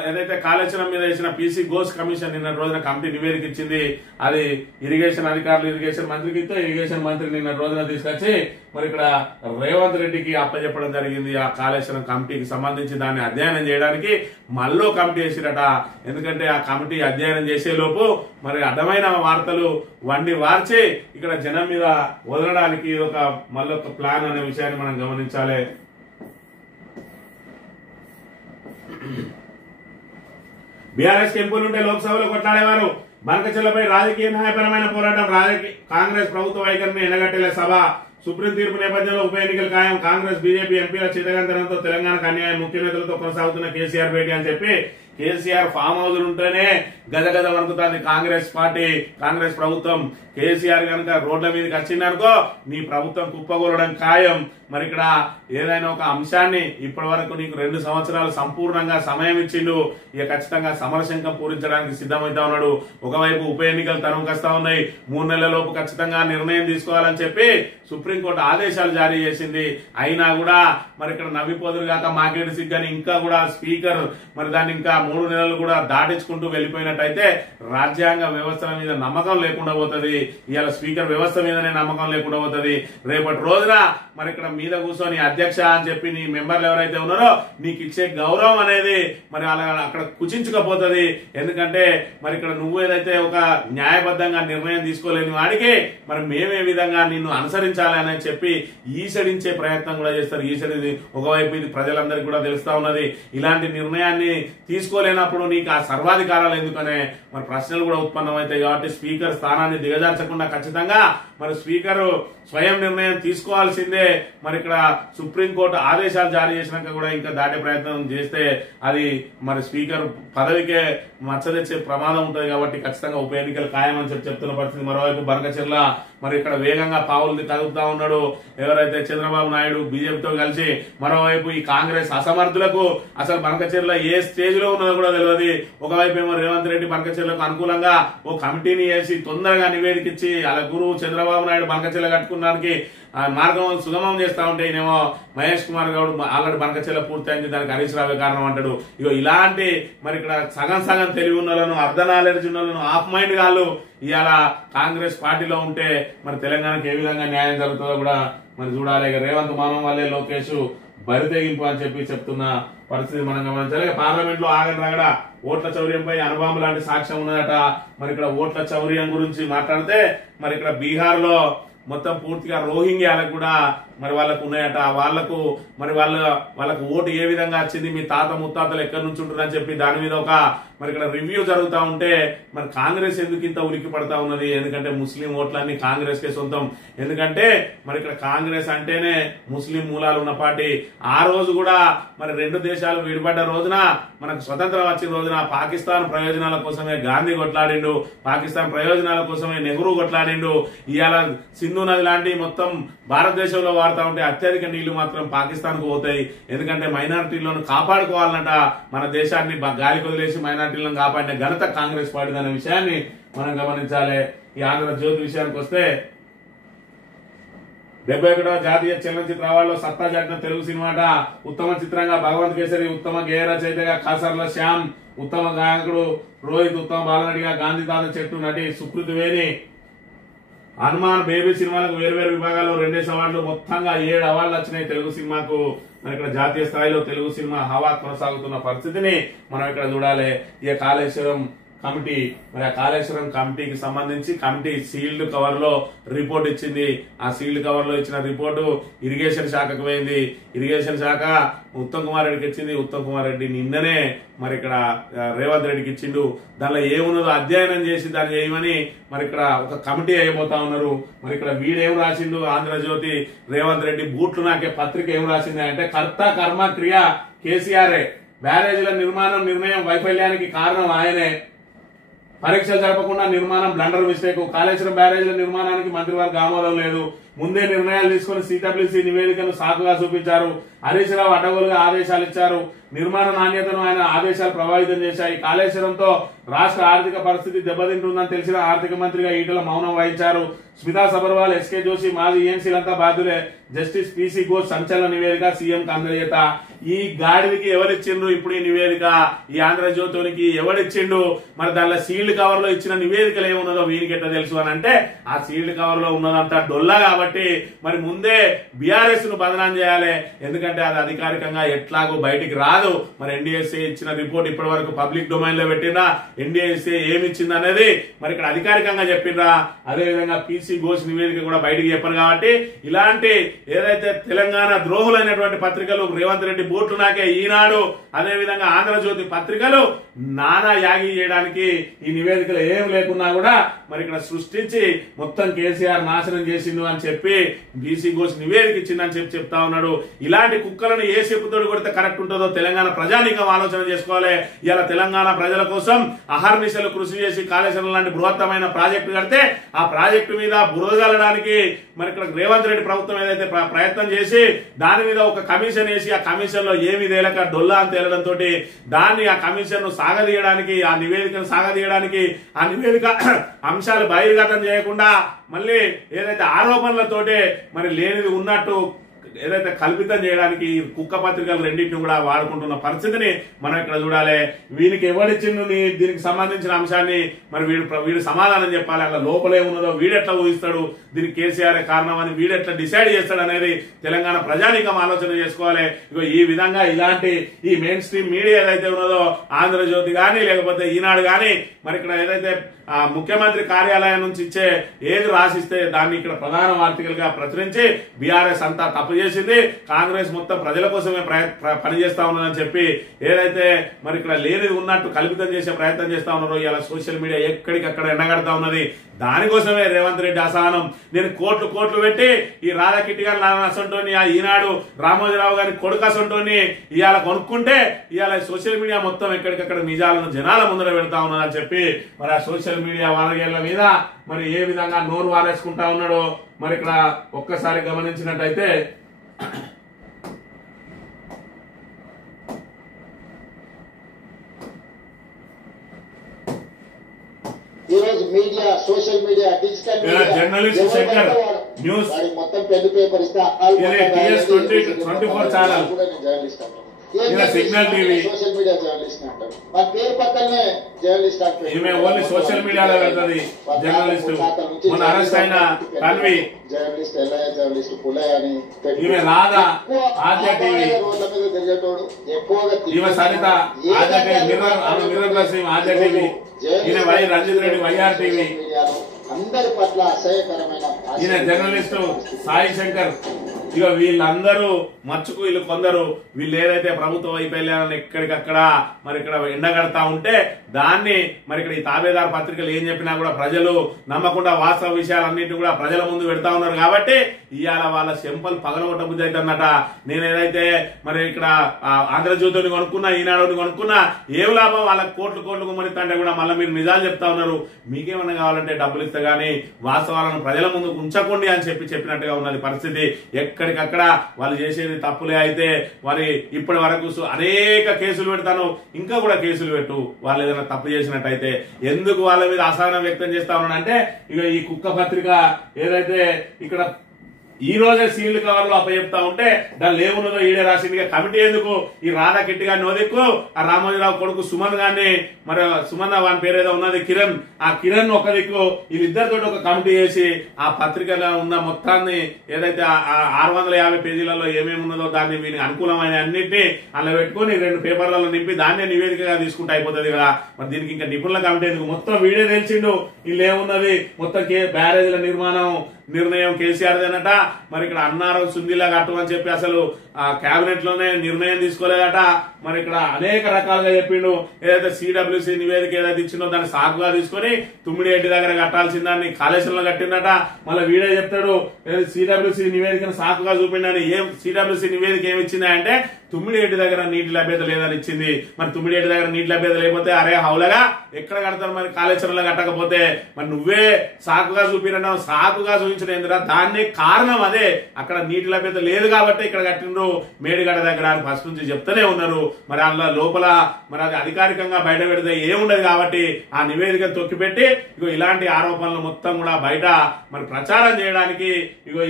ఏదైతే కాళేశ్వరం మీద వేసిన పీసీ ఘోష్ కమిషన్ నిన్న రోజున కమిటీ నివేదిక ఇచ్చింది. అది ఇరిగేషన్ అధికారులు ఇరిగేషన్ మంత్రికి ఇస్తే ఇరిగేషన్ మంత్రి నిన్న రోజున తీసుకొచ్చి మరి ఇక్కడ రేవంత్ రెడ్డికి అప్పచెప్పడం జరిగింది. ఆ కాళేశ్వరం కమిటీకి సంబంధించి దాన్ని అధ్యయనం చేయడానికి మళ్ళీ కమిటీ వేసిరట. ఎందుకంటే ఆ కమిటీ అధ్యయనం చేసే లోపు మరి అడ్డమైన వార్తలు వండి వార్చి ఇక్కడ జనం మీద వదలడానికి ఒక మళ్ళొక ప్లాన్ అనే విషయాన్ని మనం గమనించాలి. బీఆర్ఎస్ టెంపుల్ ఉంటే లోక్సభలో కొట్లాడేవారు. బనకచెర్లపై రాజకీయ న్యాయపరమైన పోరాటం కాంగ్రెస్ ప్రభుత్వ వైఖరిని ఎండగట్టేలే సభ. సుప్రీం తీర్పు నేపథ్యంలో ఉప ఎన్నికలు ఖాయం. కాంగ్రెస్ బీజేపీ ఎంపీల చిత్తగంతనంతో తెలంగాణకు అన్యాయం. ముఖ్య నేతలతో కొనసాగుతున్న కేసీఆర్ భేటీ అని చెప్పి కేసీఆర్ ఫామ్ హౌస్ ఉంటేనే గదగద వణుకుతుంది కాంగ్రెస్ పార్టీ, కాంగ్రెస్ ప్రభుత్వం. కేసీఆర్ కనుక రోడ్ల మీదకి వచ్చిందనుకో నీ ప్రభుత్వం కుప్పగొలడం ఖాయం. మరి ఇక్కడ ఏదైనా ఒక అంశాన్ని ఇప్పటి వరకు నీకు 2 సంవత్సరాలు సంపూర్ణంగా సమయం ఇచ్చిండు. ఇక ఖచ్చితంగా సమరశంకం పూరించడానికి సిద్ధమైతా ఉన్నాడు. ఒకవైపు ఉప ఎన్నికలు తరుముకొస్తా ఉన్నాయి. 3 నెలల లోపు ఖచ్చితంగా నిర్ణయం తీసుకోవాలని చెప్పి సుప్రీంకోర్టు ఆదేశాలు జారీ చేసింది. అయినా కూడా మరి ఇక్కడ నవ్విపోదురు కాక మాకేడు సిగ్గని ఇంకా కూడా స్పీకర్ మరి దాన్ని ఇంకా 3 నెలలు కూడా దాటించుకుంటూ వెళ్ళిపోయినట్టయితే రాజ్యాంగ వ్యవస్థల మీద నమ్మకం లేకుండా పోతుంది. ఇవాళ స్పీకర్ వ్యవస్థ మీదనే నమ్మకం లేకుండా పోతుంది. రేపటి రోజున మరి ఇక్కడ మీద కూర్చొని అధ్యక్ష అని చెప్పి నీ మెంబర్లు ఎవరైతే ఉన్నారో నీకు ఇచ్చే గౌరవం అనేది మరి అలా అక్కడ కుచించుకపోతుంది. ఎందుకంటే మరి ఇక్కడ నువ్వు ఏదైతే ఒక న్యాయబద్ధంగా నిర్ణయం తీసుకోలేని వాడికి మరి మేమే విధంగా నిన్ను అనుసరించాలి అని చెప్పి ఈసడించే ప్రయత్నం కూడా చేస్తారు. ఈసడి ఒకవైపు ఇది ప్రజలందరికీ కూడా తెలుస్తా ఉన్నది. ఇలాంటి నిర్ణయాన్ని తీసుకోలేనప్పుడు నీకు ఆ సర్వాధికారాలు ఎందుకనే మరి ప్రశ్నలు కూడా ఉత్పన్నమవుతాయి. కాబట్టి స్పీకర్ స్థానాన్ని దిగజార్చకుండా ఖచ్చితంగా మరి స్పీకర్ స్వయం నిర్ణయం తీసుకోవాల్సిందే. మరి ఇక్కడ సుప్రీంకోర్టు ఆదేశాలు జారీ చేసినాక కూడా ఇంకా దాటే ప్రయత్నం చేస్తే అది మరి స్పీకర్ పదవికే మచ్చ తెచ్చే ప్రమాదం ఉంటుంది. కాబట్టి ఖచ్చితంగా ఉప ఎన్నికలు ఖాయమని చెప్తున్న పరిస్థితి. మరోవైపు బనకచెర్ల మరి ఇక్కడ వేగంగా పావులు కదుపుతా ఉన్నాడు ఎవరైతే చంద్రబాబు నాయుడు బీజేపీతో కలిసి. మరోవైపు ఈ కాంగ్రెస్ అసమర్థులకు అసలు బనకచెర్ల ఏ స్టేజ్ లో ఉన్నదో కూడా తెలియదు. ఒకవైపు ఏమో రేవంత్ రెడ్డి బనకచెర్లకు అనుకూలంగా ఓ కమిటీని వేసి తొందరగా నివేదిక ఇచ్చి అలా గురువు చంద్రబాబు నాయుడు బనకచెర్ల కట్టుకున్నానికి మార్గం సుగమం చేస్తా ఉంటే ఈయనేమో మహేష్ కుమార్ గౌడ్ ఆల్రెడీ బనకచెర్ల పూర్తయింది దానికి హరీష్ రావే కారణం అంటాడు. ఇగో ఇలాంటి మరి ఇక్కడ సగం సగం తెలివి ఉన్నలను అర్ధ నాలెడ్జ్ ఉన్నలను ఆఫ్ మైండ్ గాళ్ళు ఇవాళ కాంగ్రెస్ పార్టీలో ఉంటే మరి తెలంగాణకు ఏ విధంగా న్యాయం జరుగుతుందో కూడా మరి చూడాలి. ఇక రేవంత్ మానం వల్లే లోకేష్ బరితెగింపు అని చెప్పి చెప్తున్న పరిస్థితి మనం గమనించాలి. పార్లమెంట్ లో ఆగని రగడ ఓట్ల చౌర్యంపై అనుభవం లాంటి సాక్ష్యం ఉన్నదట. మరి ఇక్కడ ఓట్ల చౌర్యం గురించి మాట్లాడితే మరి ఇక్కడ బీహార్ లో మొత్తం పూర్తిగా రోహింగ్యాలకు కూడా మరి వాళ్ళకు ఉన్నాయట. వాళ్లకు మరి వాళ్ళకు ఓటు ఏ విధంగా వచ్చింది, మీ తాత ముత్తాతలు ఎక్కడి నుంచి ఉంటుందని చెప్పి దాని మీద ఒక మరి ఇక్కడ రివ్యూ జరుగుతూ ఉంటే మరి కాంగ్రెస్ ఎందుకు ఇంత ఉలిక్కి పడతా ఉన్నది? ఎందుకంటే ముస్లిం ఓట్లన్నీ కాంగ్రెస్ కే సొంతం. ఎందుకంటే మరి ఇక్కడ కాంగ్రెస్ అంటేనే ముస్లిం మూలాలు ఉన్న పార్టీ. ఆ రోజు కూడా మరి 2 దేశాలు విడిపడ్డ రోజున మనకు స్వతంత్రం వచ్చిన రోజున పాకిస్తాన్ ప్రయోజనాల కోసమే గాంధీ కొట్లాడిండు, పాకిస్తాన్ ప్రయోజనాల కోసమే నెహ్రూ కొట్లాడిండు. ఇవాళ సింధు నది లాంటి మొత్తం భారతదేశంలో వాడుతూ ఉంటే అత్యధిక నీళ్లు మాత్రం పాకిస్తాన్ కు పోతాయి. ఎందుకంటే మైనారిటీలను కాపాడుకోవాలన్నట. మన దేశాన్ని గాలికి వదిలేసి మైనారిటీలను కాపాడిన ఘనత కాంగ్రెస్ పార్టీ అనే విషయాన్ని మనం గమనించాలి. ఈ ఆంధ్రజ్యోతి విషయానికి వస్తే 71వ జాతీయ చలనచిత్ర అవార్డులో సత్తా చాటిన తెలుగు సినిమాట. ఉత్తమ చిత్రంగా భగవంత్ కేసరి, ఉత్తమ గేయ రచయితగా కాసర్ల శ్యామ్, ఉత్తమ గాయకుడు రోహిత్, ఉత్తమ బాలనటిగా గాంధీ తాత చెట్టు నటి సుకృతి వేణి, హనుమాన్ బేబీ సినిమాలకు వేర్వేరు విభాగాల్లో 2 అవార్డులు, మొత్తంగా 7 అవార్డులు వచ్చినాయి తెలుగు సినిమాకు. మరి ఇక్కడ జాతీయ స్థాయిలో తెలుగు సినిమా హవా కొనసాగుతున్న పరిస్థితిని మనం ఇక్కడ చూడాలి. ఇక కాళేశ్వరం కమిటీ మరి ఆ కాళేశ్వరం కమిటీకి సంబంధించి కమిటీ సీల్డ్ కవర్ లో రిపోర్ట్ ఇచ్చింది. ఆ సీల్డ్ కవర్ లో ఇచ్చిన రిపోర్టు ఇరిగేషన్ శాఖకు పోయింది. ఇరిగేషన్ శాఖ ఉత్తమ్ కుమార్ రెడ్డికి ఇచ్చింది. ఉత్తమ్ కుమార్ రెడ్డి నిన్ననే మరి ఇక్కడ రేవంత్ రెడ్డికి ఇచ్చిండు. దానిలో ఏమున్నదో అధ్యయనం చేసి దాన్ని చేయమని మరి ఇక్కడ ఒక కమిటీ అయిపోతా ఉన్నారు. మరి ఇక్కడ వీడేం రాసిండు ఆంధ్రజ్యోతి, రేవంత్ రెడ్డి బూట్లు నాకే పత్రిక ఏం రాసింది అంటే కర్త కర్మ క్రియ కేసీఆర్, బ్యారేజీల నిర్ణయం వైఫల్యానికి కారణం ఆయనే, పరీక్షలు జరపకుండా నిర్మాణం బ్లండర్ మిస్టేక్, కాళేశ్వరం బ్యారేజీల నిర్మాణానికి మంత్రివర్గ ఆమోదం లేదు, ముందే నిర్ణయాలు తీసుకుని సిడబ్ల్యూసీ నివేదికను సాకుగా చూపించారు. హరీష్ రావు అడ్డగోలుగా ఆదేశాలు ఇచ్చారు. నిర్మాణ నాణ్యతను ఆయన ఆదేశాలు ప్రభావితం చేశాయి. కాళేశ్వరంతో రాష్ట్ర ఆర్థిక పరిస్థితి దెబ్బతింటుందని తెలిసిన ఆర్థిక మంత్రిగా ఈటల మౌనం వహించారు. స్మితా సబర్వాల్, ఎస్కే జోషి, మాజీ ఏఎన్సీలంతా బాధ్యులే. జస్టిస్ పీసీ ఘోష్ సంచలన నివేదిక సీఎం అందజేత. ఈ గాడికి ఎవరిచ్చిండ్రు ఇప్పుడు ఈ నివేదిక? ఈ ఆంధ్రజ్యోతికి ఎవరిచ్చిండు? మరి దానిలో సీల్డ్ కవర్ లో ఇచ్చిన నివేదికలు ఏమున్నదో వీరికి ఎట్లా తెలుసు అని అంటే, ఆ సీల్డ్ కవర్ లో ఉన్నదంతా డొల్లా కాబట్టి మరి ముందే బీఆర్ఎస్ ను బదనాం చేయాలి. ఎందుకంటే అది అధికారికంగా ఎట్లాగో బయటికి రాదు. మరి ఎన్డీఎస్ఏ ఇచ్చిన రిపోర్ట్ ఇప్పటి వరకు పబ్లిక్ డొమైన్ లో పెట్టినా, ఎన్డీఎస్ఏ ఏమి ఇచ్చింది అనేది మరి ఇక్కడ అధికారికంగా చెప్పిండ్రా. అదేవిధంగా పీసీ ఘోష్ నివేదిక కూడా బయటికి చెప్పారు. కాబట్టి ఇలాంటి ఏదైతే తెలంగాణ ద్రోహులైనటువంటి పత్రికలు రేవంత్ రెడ్డి బూట్లు నాకే, ఈనాడు, అదేవిధంగా ఆంధ్రజ్యోతి పత్రికలు నానా యాగి చేయడానికి ఈ నివేదికలు ఏం లేకున్నా కూడా మరి ఇక్కడ సృష్టించి మొత్తం కేసీఆర్ నాశనం చేసిండు అని చెప్పి బీసీ ఘోష్ నివేదిక ఇచ్చిందని చెప్పి చెప్తా ఉన్నాడు. ఇలాంటి కుక్కలను ఏ చెప్పుతోడు కొడితే కరెక్ట్ ఉంటుందో తెలంగాణ ప్రజానీకం ఆలోచన చేసుకోవాలి. ఇలా తెలంగాణ ప్రజల కోసం అహర్నిశలు కృషి చేసి కాళేశ్వరం లాంటి బృహత్తమైన ప్రాజెక్టు కడితే ఆ ప్రాజెక్టు మీద బురదగలడానికి మరి ఇక్కడ రేవంత్ రెడ్డి ప్రభుత్వం ఏదైతే ప్రయత్నం చేసి దాని మీద ఒక కమిషన్ వేసి ఆ కమిషన్ లో ఏమి తేలక డొల్లా అని తేలడంతో దాన్ని ఆ కమిషన్ ను సాగదీయడానికి, ఆ నివేదికను సాగదీయడానికి, ఆ నివేదిక అంశాలు బహిర్గతం చేయకుండా మళ్ళీ ఏదైతే ఆరోపణలతోటే మరి లేనిది ఉన్నట్టు ఏదైతే కల్పితం చేయడానికి కుక్క పత్రికలు రెండింటిని కూడా వాడుకుంటున్న పరిస్థితిని మనం ఇక్కడ చూడాలి. వీనికి ఎవరిచ్చిండు దీనికి సంబంధించిన అంశాన్ని మరి వీడు సమాధానం చెప్పాలి. అలా లోపలే ఉన్నదో వీడెట్లా ఊహిస్తాడు, దీనికి కేసీఆర్ కారణం అని వీడెట్లా డిసైడ్ చేస్తాడు అనేది తెలంగాణ ప్రజానీకం ఆలోచన చేసుకోవాలి. ఇగో ఈ విధంగా ఇలాంటి ఈ మెయిన్ స్ట్రీమ్ మీడియా ఏదైతే ఉన్నదో ఆంధ్రజ్యోతి గాని లేకపోతే ఈనాడు గాని మరి ఇక్కడ ఏదైతే ముఖ్యమంత్రి కార్యాలయం నుంచి ఇచ్చే ఏది రాసిస్తే దాన్ని ఇక్కడ ప్రధాన ఆర్టికల్ గా ప్రచురించి బీఆర్ఎస్ అంతా తప్పు చేసింది, కాంగ్రెస్ మొత్తం ప్రజల కోసమే పనిచేస్తా ఉన్నదని చెప్పి ఏదైతే మరి ఇక్కడ లేనిది ఉన్నట్టు కల్పితం చేసే ప్రయత్నం చేస్తా ఉన్నారో ఇలా సోషల్ మీడియా ఎక్కడికక్కడ ఎండగడతా ఉన్నది. దానికోసమే రేవంత్ రెడ్డి అసహనం. నేను కోట్లు పెట్టి ఈ రాధాకిట్టి గారి అసంటోని, ఆ ఈనాడు రామోజీరావు గారి కొడుకు అసంటోని ఇవాళ కొనుక్కుంటే ఇవాళ సోషల్ మీడియా మొత్తం ఎక్కడికక్కడ నిజాలను జనాల ముందర పెడతా ఉన్నదని చెప్పి మరి ఆ సోషల్ మీడియా వారగేళ్ల మీద మరి ఏ విధంగా నోరు వారేసుకుంటా ఉన్నాడో మరి ఇక్కడ ఒక్కసారి గమనించినట్టయితే ఈరోజు media, social media, digital journalist Shankar news మొత్తం పెద్ద పేపర్ ఇస్తా జర్నలిస్ట్ అంటారు, signal TV, social media journalist అంటారు. మన పేరు పక్కనే జర్నలిస్ట్ అంటారు. ఓన్లీ సోషల్ మీడియాలో వెళ్తుంది జర్నలిస్ట్. మన అరెస్ట్ అయిన తన్వి జర్నలిస్ట్, ఎల్లయ్య జర్నలిస్ట్, పుల్లయ్య అని ఈమె రాధా ఆద్య టీవీ, రోడ్ల మీద తిరిగేటోడు ఎక్కువగా ఈమె Saritha Aadya TV, mirror plus Aadya TV, ఈయన Y Ranjith Reddy YR TV, అందరి పట్ల అసహ్యకరమైన ఈయన జర్నలిస్టు సాయి శంకర్. ఇక వీళ్ళందరూ మచ్చుకు వీళ్ళు కొందరు వీళ్ళు ఏదైతే ప్రభుత్వ వైఫల్యాలను ఎక్కడికక్కడ మరి ఇక్కడ ఎండగడతా ఉంటే దాన్ని మరి ఇక్కడ ఈ తాబేదారు పత్రికలు ఏం చెప్పినా కూడా ప్రజలు నమ్మకుండా వాస్తవ విషయాలన్నింటినీ కూడా ప్రజల ముందు పెడతా ఉన్నారు. కాబట్టి ఇవాళ వాళ్ళ చెంపలు పగలగొట్ట బుద్ధి అవుతుందట. నేను ఏదైతే మరి ఇక్కడ ఆంధ్రజ్యోతిని కొనుక్కున్నా, ఈనాడుని కొనుక్కున్నా ఏం లాభం? వాళ్ళకి కోట్లు గుమ్మరిస్తుంటే కూడా మళ్ళీ మీరు నిజాలు చెప్తా ఉన్నారు. మీకేమన్నా కావాలంటే డబ్బులు ఇస్తే గానీ వాస్తవాలను ప్రజల ముందు ఉంచకండి అని చెప్పినట్టుగా ఉన్నది పరిస్థితి. ఎక్కడికక్కడ వాళ్ళు చేసేది తప్పులే అయితే మరి ఇప్పటి వరకు అనేక కేసులు పెడతాను, ఇంకా కూడా కేసులు పెట్టు వాళ్ళు ఏదైనా తప్పు చేసినట్టయితే. ఎందుకు వాళ్ళ మీద అసహనం వ్యక్తం చేస్తా ఉన్నానంటే ఇక ఈ కుక్క పత్రిక ఏదైతే ఇక్కడ ఈ రోజే సీల్డ్ కవర్ లో అప్పచెప్తా ఉంటే దాన్ని ఏమున్నదో ఈడే రాసింది. కమిటీ ఎందుకు? ఈ రాధా కిట్టి గారిని ఓదిక్కు, ఆ రామోజీరావు కొడుకు సుమన్ గారిని, మరి సుమన్ వాని పేరు ఏదో ఉన్నది కిరణ్, ఆ కిరణ్ ఒక దిక్కు, వీళ్ళిద్దరితో ఒక కమిటీ చేసి ఆ పత్రికలో ఉన్న మొత్తాన్ని ఏదైతే 650 పేజీలలో ఏమేమి ఉన్నదో దాన్ని వీనికి అనుకూలమైన అన్నింటినీ అలా పెట్టుకుని 2 పేపర్లలో నింపి దాన్నే నివేదికగా తీసుకుంటే అయిపోతుంది కదా. మరి దీనికి ఇంకా నిపుణుల కమిటీ ఎందుకు? మొత్తం వీడే తెలిసిండు వీళ్ళు ఏమున్నది. మొత్తం బ్యారేజీల నిర్ణయం కేసీఆర్దేనట. మరి ఇక్కడ అన్నారం సుందిలా కట్టమని చెప్పి అసలు కేబినెట్ లోనే నిర్ణయం తీసుకోలేదట. మరి ఇక్కడ అనేక రకాలుగా చెప్పిండు. ఏదైతే సిడబ్ల్యూసీ నివేదిక ఏదైతే ఇచ్చిందో దాన్ని సాకుగా తీసుకొని తుమ్మిడిహెడ్డి దగ్గర కట్టాల్సిన దాన్ని కాళేశ్వరంలో కట్టిందట. మళ్ళీ వీడే చెప్తాడు సిడబ్ల్యూసీ నివేదికను సాకుగా చూపిండని. ఏం సిడబ్ల్యూసీ నివేదిక ఏమి ఇచ్చింది అంటే తుమ్మిడిహెడ్డి దగ్గర నీటి లభ్యత లేదని ఇచ్చింది. మరి తుమ్మిడిహెడ్డి దగ్గర నీటి లభ్యత లేకపోతే అరే హౌలగా ఎక్కడ కడతారు మరి కాళేశ్వరంలో కట్టకపోతే? మరి నువ్వే సాకుగా చూపినట్టు సాకుగా చూపించి ఉంచలేదురా, దాన్నే కారణం అదే, అక్కడ నీటి లభ్యత లేదు కాబట్టి ఇక్కడ కట్టిండ్రు మేడిగడ్డ దగ్గర అని ఫస్ట్ నుంచి చెప్తూనే ఉన్నారు. మరి అందులో లోపల మరి అది అధికారికంగా బయట పెడితే ఏముండదు కాబట్టి ఆ నివేదికను తొక్కిపెట్టి ఇగో ఇలాంటి ఆరోపణలు మొత్తం కూడా బయట మరి ప్రచారం చేయడానికి ఇగో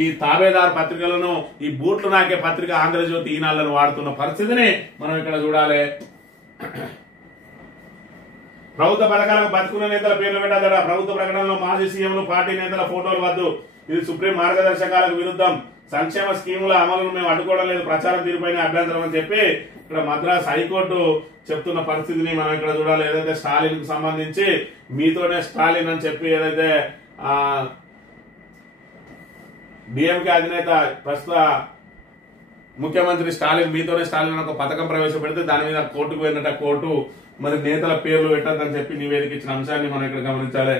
ఈ తాబేదారు పత్రికలను, ఈ బూట్లు నాకే పత్రిక ఆంధ్రజ్యోతి ఈనాళ్లను వాడుతున్న పరిస్థితిని మనం ఇక్కడ చూడాలి. ప్రభుత్వ పథకాలకు బతుకున్న నేతల పేర్లు పెట్టాదట. ప్రభుత్వ ప్రకటనలో మాజీ సీఎంలు, పార్టీ నేతల ఫోటోలు వద్దు, ఇది సుప్రీం మార్గదర్శకాలకు విరుద్ధం, సంక్షేమ స్కీముల అమలును మేము అడ్డుకోవడం లేదు, ప్రచారం తీరుపైన అభ్యంతరం అని చెప్పి ఇక్కడ మద్రాస్ హైకోర్టు చెప్తున్న పరిస్థితిని మనం ఇక్కడ చూడాలి. ఏదైతే స్టాలిన్ కు సంబంధించి మీతోనే స్టాలిన్ అని చెప్పి ఏదైతే డిఎంకే అధినేత ప్రస్తుత ముఖ్యమంత్రి స్టాలిన్ మీతోనే స్టాలిన్ అని ఒక పథకం ప్రవేశపెడితే దాని మీద కోర్టుకు పోయినట్టు కోర్టు మరి నేతల పేర్లు పెట్టద్దని చెప్పి నివేదిక ఇచ్చిన అంశాన్ని మనం ఇక్కడ గమనించాలి.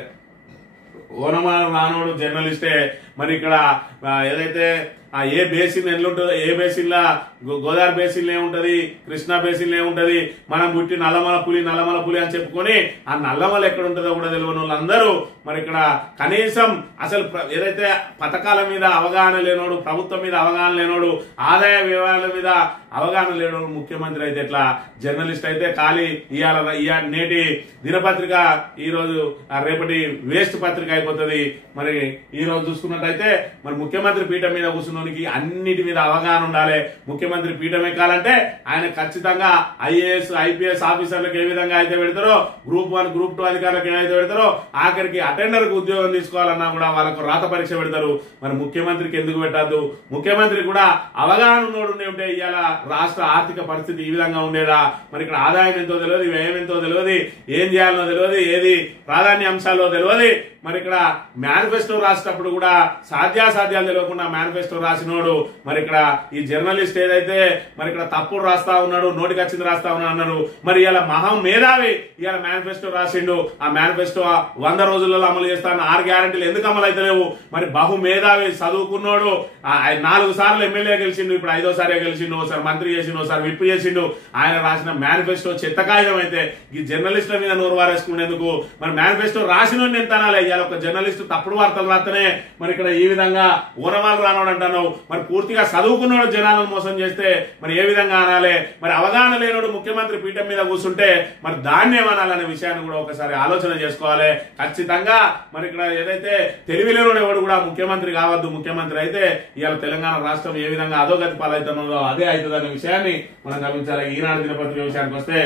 ఓనమాల రానోడు జర్నలిస్టే. మరి ఇక్కడ ఏదైతే ఏ బేసిన్ ఎట్లుంటుందో, ఏ బేసిన్ లా గోదావరి బేసిన్ ఏముంటది, కృష్ణా బేసిన్ ఏముంటది, మనం పుట్టి నల్లమల పులి అని చెప్పుకొని ఆ నల్లమల ఎక్కడ ఉంటుందో కూడా తెలియని వాళ్ళందరూ మరి ఇక్కడ కనీసం అసలు ఏదైతే పథకాల మీద అవగాహన లేనోడు, ప్రభుత్వం మీద అవగాహన లేనోడు, ఆదాయ వ్యవహారాల మీద అవగాహన లేనోడు ముఖ్యమంత్రి అయితే ఎట్లా, జర్నలిస్ట్ అయితే ఖాళీ ఇవాళ నేటి దినపత్రిక ఈ రోజు రేపటి వేస్ట్ పత్రిక అయిపోతుంది. మరి ఈ రోజు చూసుకున్నట్టయితే మరి ముఖ్యమంత్రి పీఠం మీద కూర్చున్నోనికి అన్నిటి మీద అవగాహన ఉండాలి. ముఖ్యమంత్రి పీఠం ఎక్కాలంటే ఆయన ఖచ్చితంగా ఐఏఎస్ ఐపీఎస్ ఆఫీసర్లకు ఏ విధంగా అయితే పెడతారో, గ్రూప్ 1 గ్రూప్ 2 అధికారులకు ఏదైతే పెడతారో, ఆఖరికి అటెండర్ కు ఉద్యోగం తీసుకోవాలన్నా కూడా వాళ్ళకు రాత పరీక్ష పెడతారు. మరి ముఖ్యమంత్రికి ఎందుకు పెట్టద్దు? ముఖ్యమంత్రి కూడా అవగాహన ఉన్నోడు ఉంటే ఇవాళ రాష్ట్ర ఆర్థిక పరిస్థితి ఈ విధంగా ఉండేదా? మరి ఇక్కడ ఆదాయం ఎంతో తెలియదు, వ్యయం ఎంతో తెలియదు, ఏం చేయాలనో తెలియదు, ఏది ప్రాధాన్య అంశాల్లో తెలియదు. మరి ఇక్కడ మేనిఫెస్టో రాసేటప్పుడు కూడా సాధ్యాసాధ్యాలు తెలియకుండా మేనిఫెస్టో రాసినోడు మరి ఇక్కడ ఈ జర్నలిస్ట్ ఏదైతే మరి ఇక్కడ తప్పుడు రాస్తా ఉన్నాడు, నోటికి వచ్చింది రాస్తా ఉన్నాడు అన్నారు. మరి ఇలా మహా మేధావి ఇవాళ మేనిఫెస్టో రాసిండు. ఆ మేనిఫెస్టో 100 రోజులలో అమలు చేస్తాను 6 గ్యారంటీలు ఎందుకు అమలు అయితే లేవు? మరి బహు మేధావి చదువుకున్నాడు, 4 సార్లు ఎమ్మెల్యే గెలిచిండు, ఇప్పుడు 5వ సారే గెలిచిండు, ఒకసారి మంత్రి చేసిండు, ఒకసారి విప్ చేసిండు. ఆయన రాసిన మేనిఫెస్టో చెత్తకాయం అయితే ఈ జర్నలిస్టుల మీద నోరు వారేసుకునేందుకు మరి మేనిఫెస్టో రాసిన ఎంత అనాలి? ఇవాళ ఒక జర్నలిస్ట్ తప్పుడు వార్తలు రాస్తేనే మరి ఇక్కడ ఈ విధంగా ఓనమాలు రానోడు అంటున్నావు. మరి పూర్తిగా చదువుకున్నాడు జనాలను మోసం చేస్తే మరి ఏ విధంగా అనాలి? మరి అవగాహన లేనోడు ముఖ్యమంత్రి పీఠం మీద కూర్చుంటే మరి దాన్ని ఏమనాలనే విషయాన్ని కూడా ఒకసారి ఆలోచన చేసుకోవాలి. ఖచ్చితంగా మరి ఇక్కడ ఏదైతే తెలివి లేనోడు ఎవడు కూడా ముఖ్యమంత్రి కావద్దు. ముఖ్యమంత్రి అయితే ఇవాళ తెలంగాణ రాష్ట్రం ఏ విధంగా అధోగతి పాలవుతున్నదో అదే అవుతుందనే విషయాన్ని మనం గమనించాలి. ఈనాడు దినపత్రిక విషయానికి వస్తే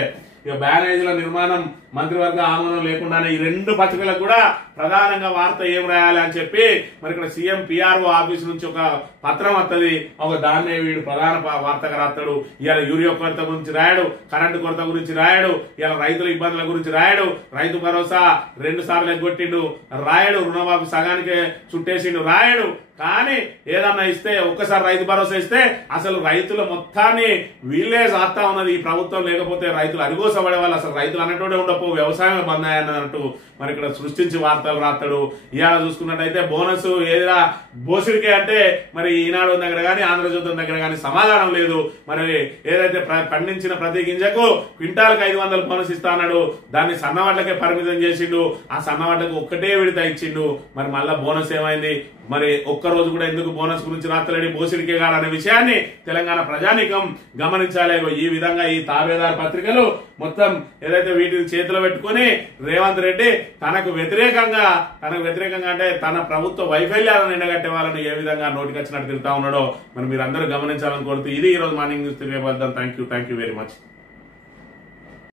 ఇక బ్యారేజీల నిర్మాణం మంత్రివర్గ ఆమోదం లేకుండానే ఈ 2 పత్రికలకు కూడా ప్రధానంగా వార్త ఏం రాయాలి అని చెప్పి మరి ఇక్కడ సీఎం పిఆర్ఓ ఆఫీస్ నుంచి ఒక పత్రం వస్తుంది. ఒక దాన్నే వీడు ప్రధాన వార్తగా రాస్తాడు. ఇవాళ యూరియా కొరత గురించి రాయడు, కరెంటు కొరత గురించి రాయడు, ఇవాళ రైతుల ఇబ్బందుల గురించి రాయడు, రైతు భరోసా 2 సార్లు ఎగ్గొట్టిండు రాయడు, రుణమాఫీ సగానికి చుట్టేసిండు రాయడు. కానీ ఏదన్నా ఇస్తే ఒక్కసారి రైతు భరోసా ఇస్తే అసలు రైతుల మొత్తాన్ని వీళ్లే సాస్తా ఉన్నది ఈ ప్రభుత్వం, లేకపోతే రైతులు అరిగోసపడే వాళ్ళు అసలు రైతులు అన్నట్టు ఉండపో వ్యవసాయం బంద్ అన్నట్టు మరి ఇక్కడ సృష్టించి వార్తలు రాస్తాడు. ఇవాళ చూసుకున్నట్టయితే బోనస్ ఏదైనా బోసిడికే అంటే మరి ఈనాడు దగ్గర కానీ ఆంధ్రజ్యోతి దగ్గర కానీ సమాధానం లేదు. మరి ఏదైతే పండించిన ప్రతి గింజకు క్వింటాల్కి 500 బోనస్ ఇస్తా అన్నాడు, దాన్ని సన్నవాట్లకే పరిమితం చేసిండు. ఆ సన్నవాట్లకు ఒక్కటే విడత ఇచ్చిండు. మరి మళ్ళా బోనస్ ఏమైంది? మరి ఒక్కరోజు కూడా ఎందుకు బోనస్ గురించి రాత్తలేడి బోసిడికే కాదు అనే విషయాన్ని తెలంగాణ ప్రజానీకం గమనించాలి. ఈ విధంగా ఈ తాబేదారు పత్రికలు మొత్తం ఏదైతే వీటిని చేతిలో పెట్టుకుని రేవంత్ రెడ్డి తనకు వ్యతిరేకంగా అంటే తన ప్రభుత్వ వైఫల్యాలను ఎండగట్టే వాళ్ళని ఏ విధంగా నోటికి వచ్చినట్టు తిరుగుతా ఉన్నాడో మరి మీరందరూ గమనించాలని కోరుతూ ఇది ఈ రోజు morning news. Thank you very much.